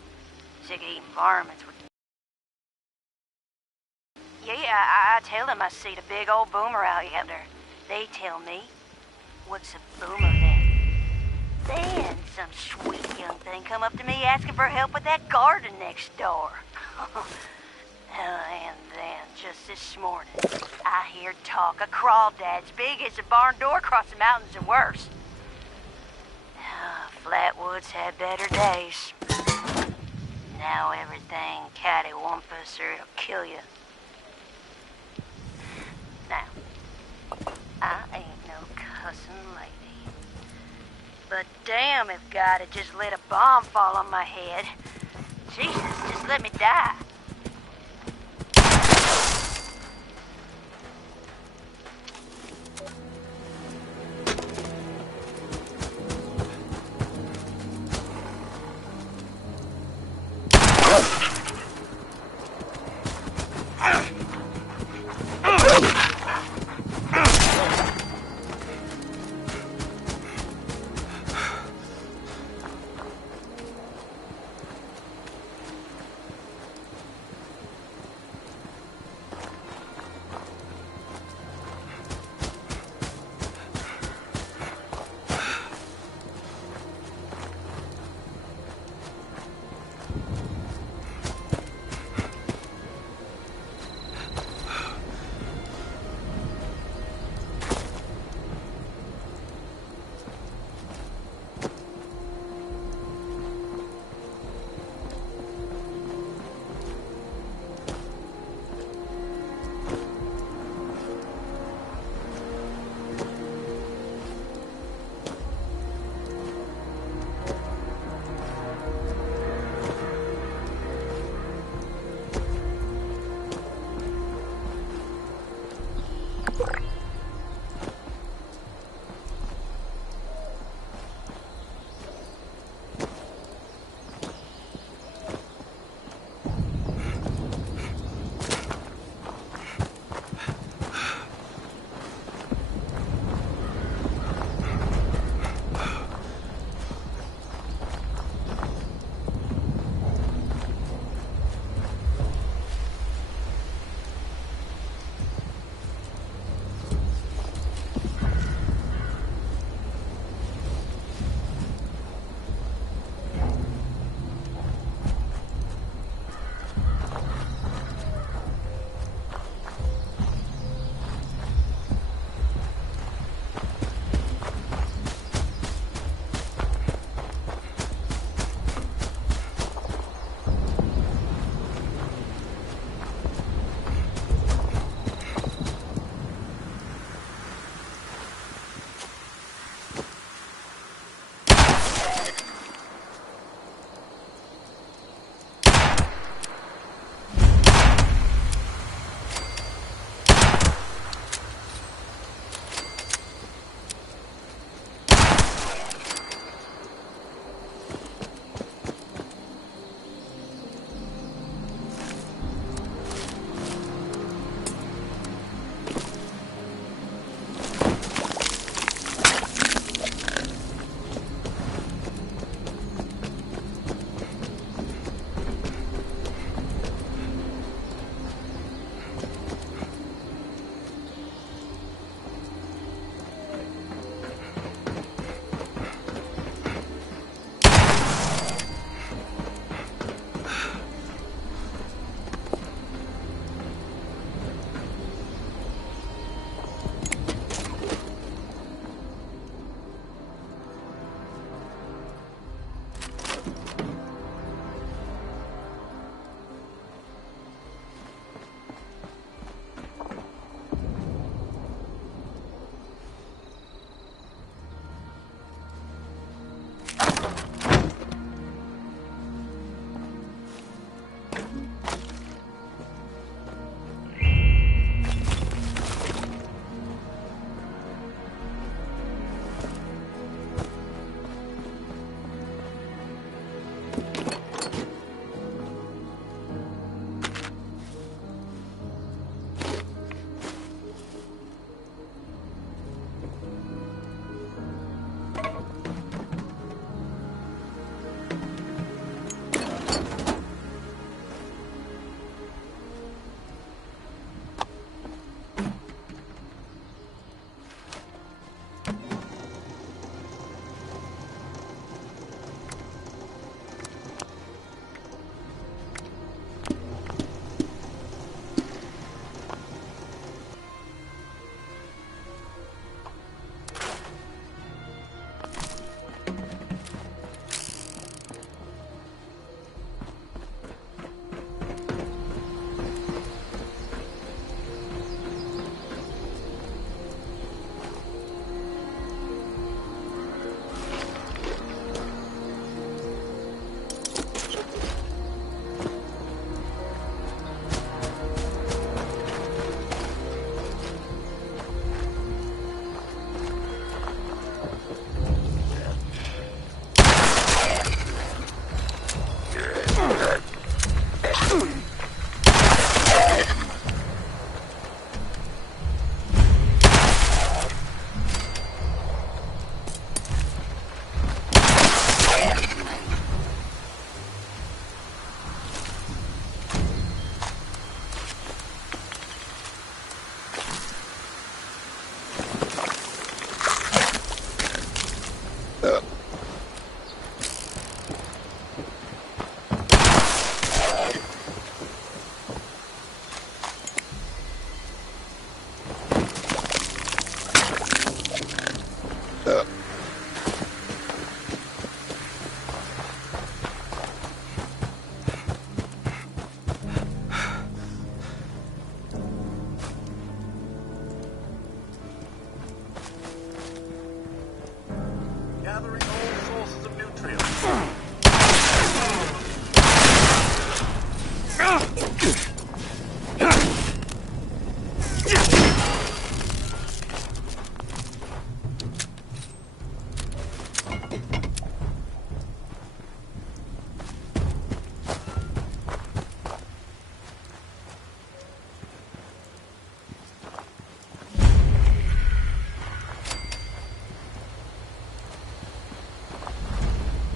Sick of eating varmints. Yeah, I tell them I see the big old boomer out yonder. They tell me, what's a boomer then? Then some sweet young thing come up to me asking for help with that garden next door. And then, just this morning, I hear talk of crawdads big as a barn door across the mountains and worse. Flatwoods had better days. Now everything cattywampus or it'll kill you. Now, I ain't no cussing lady. But damn if God had just let a bomb fall on my head. Jesus, just let me die.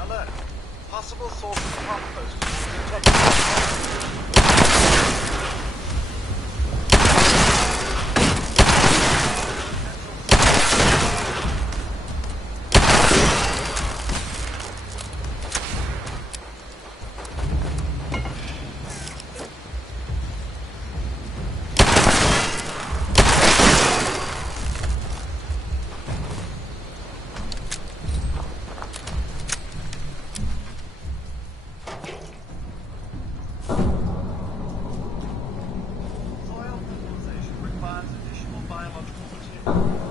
Alert. Possible source of outpost detected. Soil fertilization requires additional biological material.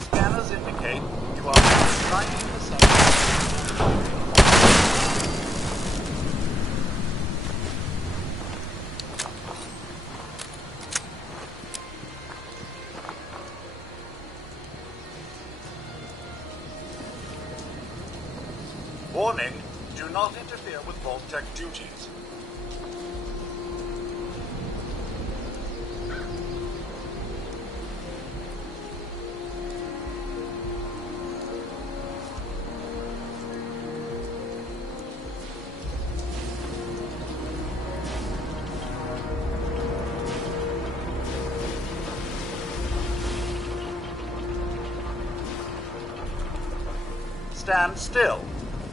Scanners indicate you are 90%. Warning, do not interfere with Vault Tech duties. Stand still.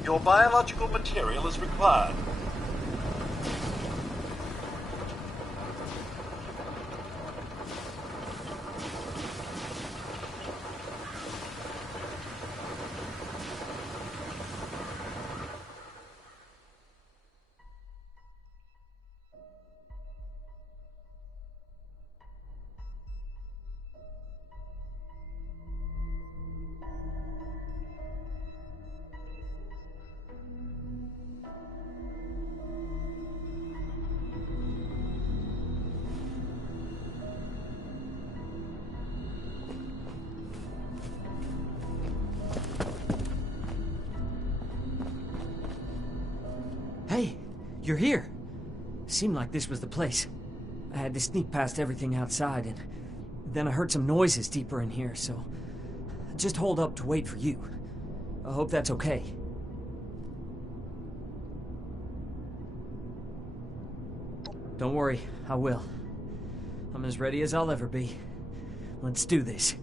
Your biological material is required. Hey, you're here. Seemed like this was the place. I had to sneak past everything outside, and then I heard some noises deeper in here, so I just holed up to wait for you. I hope that's okay. Don't worry, I will. I'm as ready as I'll ever be. Let's do this.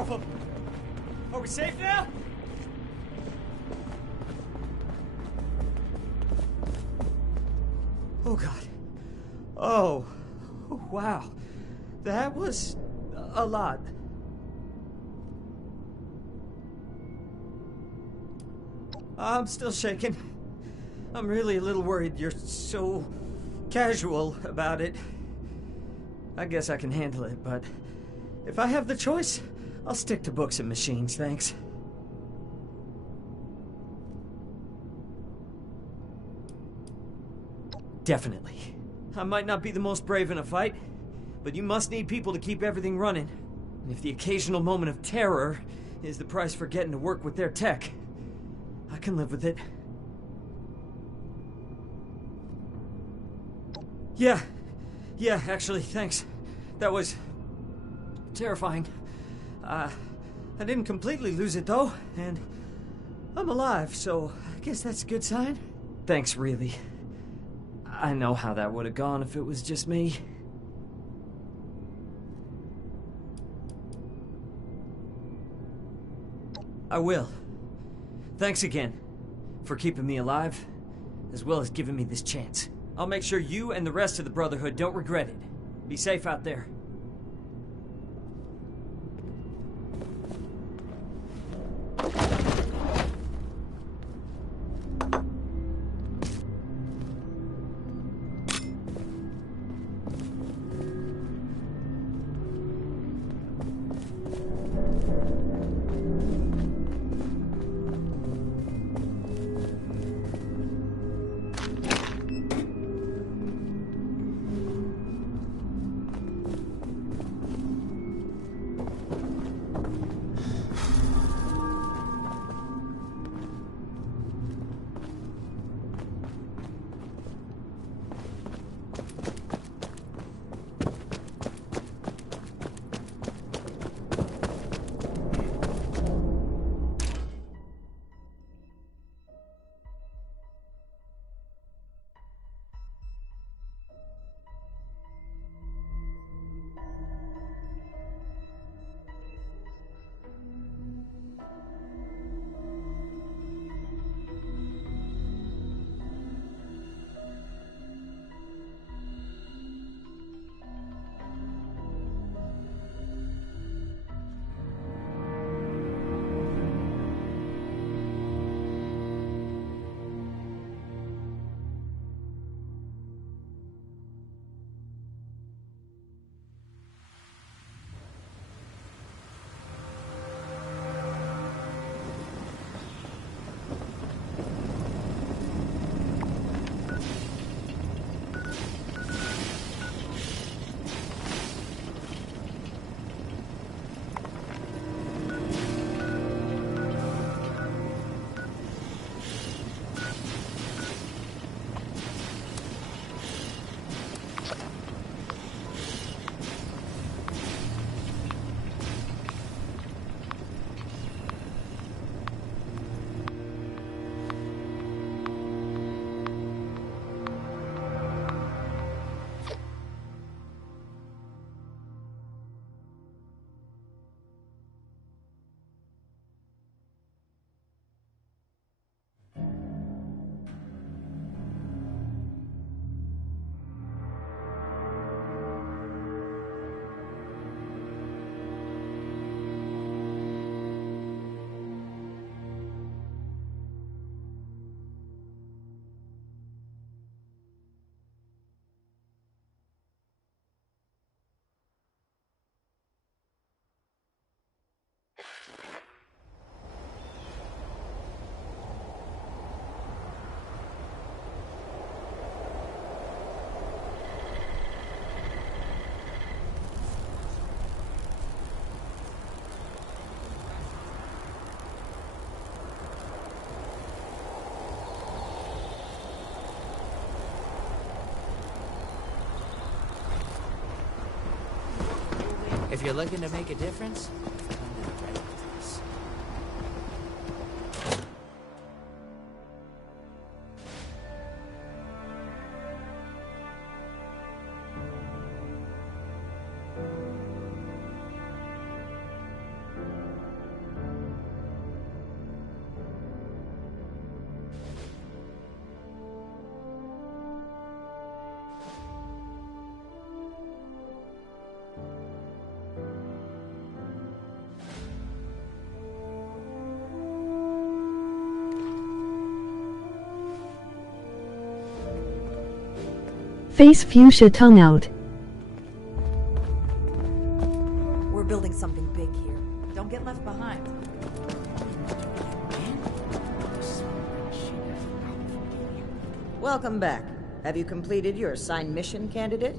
of them. Are we safe now? Oh, God. Oh, wow. That was a lot. I'm still shaking. I'm really a little worried you're so casual about it. I guess I can handle it, but if I have the choice, I'll stick to books and machines, thanks. Definitely. I might not be the most brave in a fight, but you must need people to keep everything running. And if the occasional moment of terror is the price for getting to work with their tech, I can live with it. Yeah, actually, thanks. That was terrifying. I didn't completely lose it, though, and I'm alive, so I guess that's a good sign. Thanks, really. I know how that would have gone if it was just me. I will. Thanks again for keeping me alive, as well as giving me this chance. I'll make sure you and the rest of the Brotherhood don't regret it. Be safe out there. If you're looking to make a difference, come to the right place. face fuchsia tongue out. We're building something big here. Don't get left behind. Welcome back. Have you completed your assigned mission, candidate?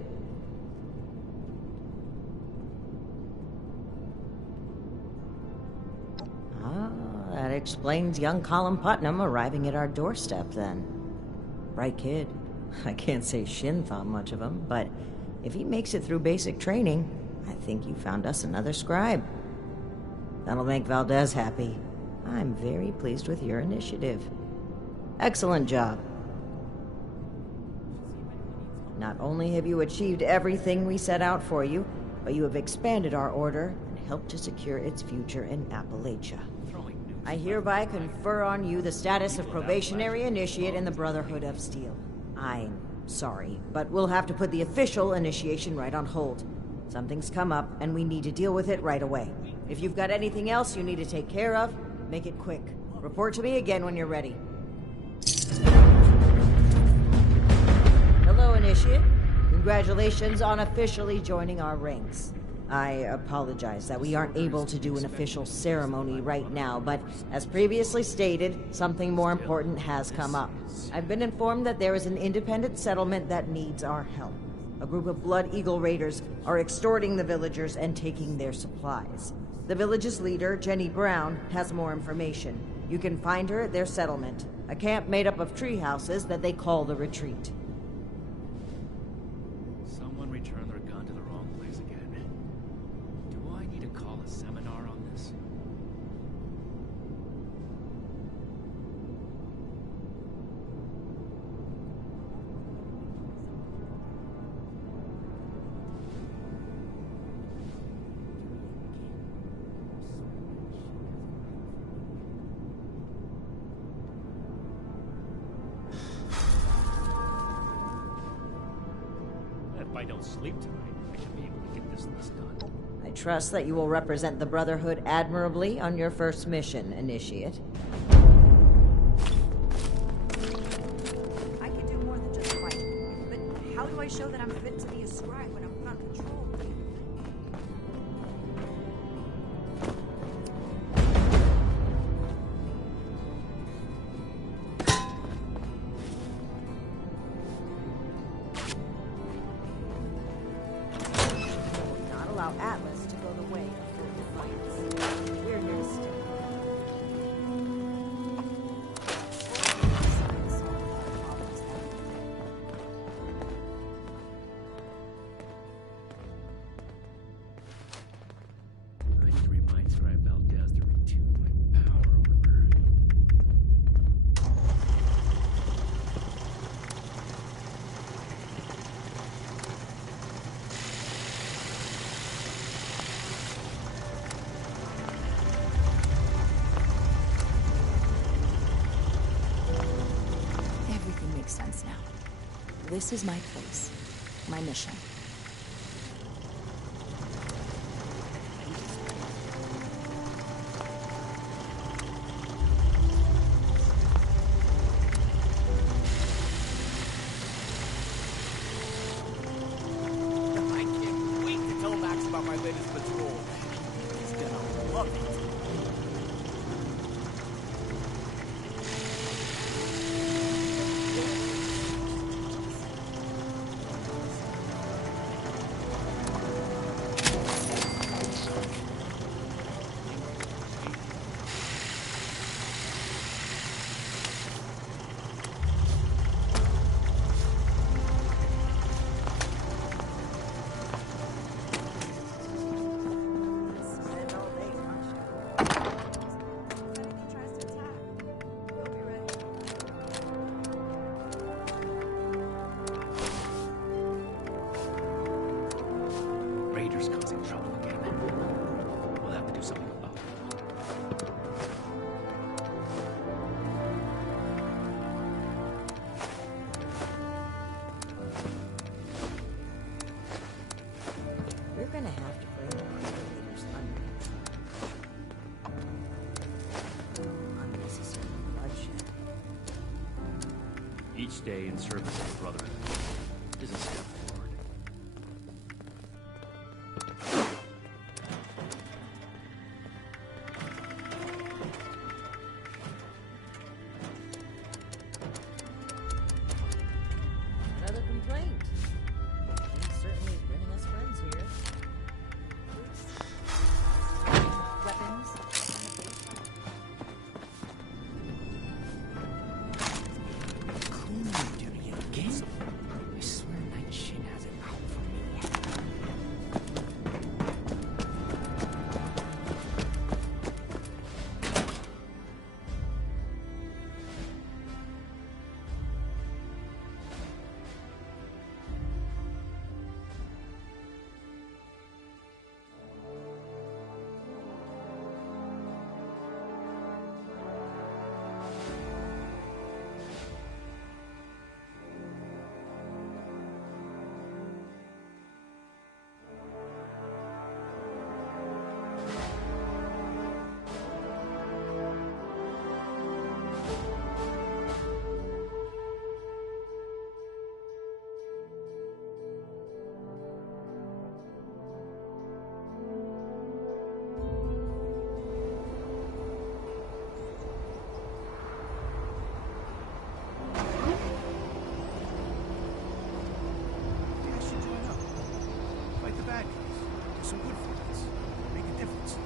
That explains young Colin Putnam arriving at our doorstep, then. Bright kid. I can't say Shin thought much of him, but if he makes it through basic training, I think you found us another scribe. That'll make Valdez happy. I'm very pleased with your initiative. Excellent job. Not only have you achieved everything we set out for you, but you have expanded our order and helped to secure its future in Appalachia. I hereby confer on you the status of probationary initiate in the Brotherhood of Steel. I'm sorry, but we'll have to put the official initiation right on hold. Something's come up, and we need to deal with it right away. If you've got anything else you need to take care of, make it quick. Report to me again when you're ready. Hello, Initiate. Congratulations on officially joining our ranks. I apologize that we aren't able to do an official ceremony right now, but as previously stated, something more important has come up. I've been informed that there is an independent settlement that needs our help. A group of Blood Eagle raiders are extorting the villagers and taking their supplies. The village's leader, Jenny Brown, has more information. You can find her at their settlement, a camp made up of tree houses that they call the Retreat. Someone returned their gun to the wrong place again. Do I need to call a seminar on this? If I don't sleep tonight, I should be able to get this list done. I trust that you will represent the Brotherhood admirably on your first mission, Initiate. I can do more than just fight. But how do I show that I'm fit to be a scribe when I'm not controlled? Not allow Atlas to go the way of further fights. We're here to stay. I need to remind Scribe Valdez to retune my power over. Everything makes sense now. This is my place. My mission. I can't wait to tell Max about my latest patrol. He's gonna love it. Raiders causing trouble again. We'll have to do something about it. We're gonna have to bring the leaders under. Unnecessary bloodshed. Each day in service of the Brotherhood is Another complaint. He's certainly bringing us friends here. Weapons. Cleaning duty again? I swear night shit has it out for me. Fight the bad guys. Do some good for us. Make a difference.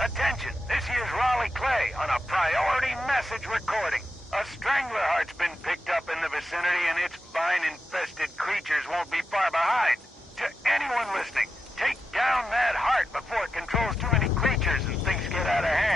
Attention, this here's Raleigh Clay on a priority message recording. A strangler-heart's been picked up in the vicinity and its vine-infested creatures won't be far behind. To anyone listening, take down that heart before it controls too many creatures and things get out of hand.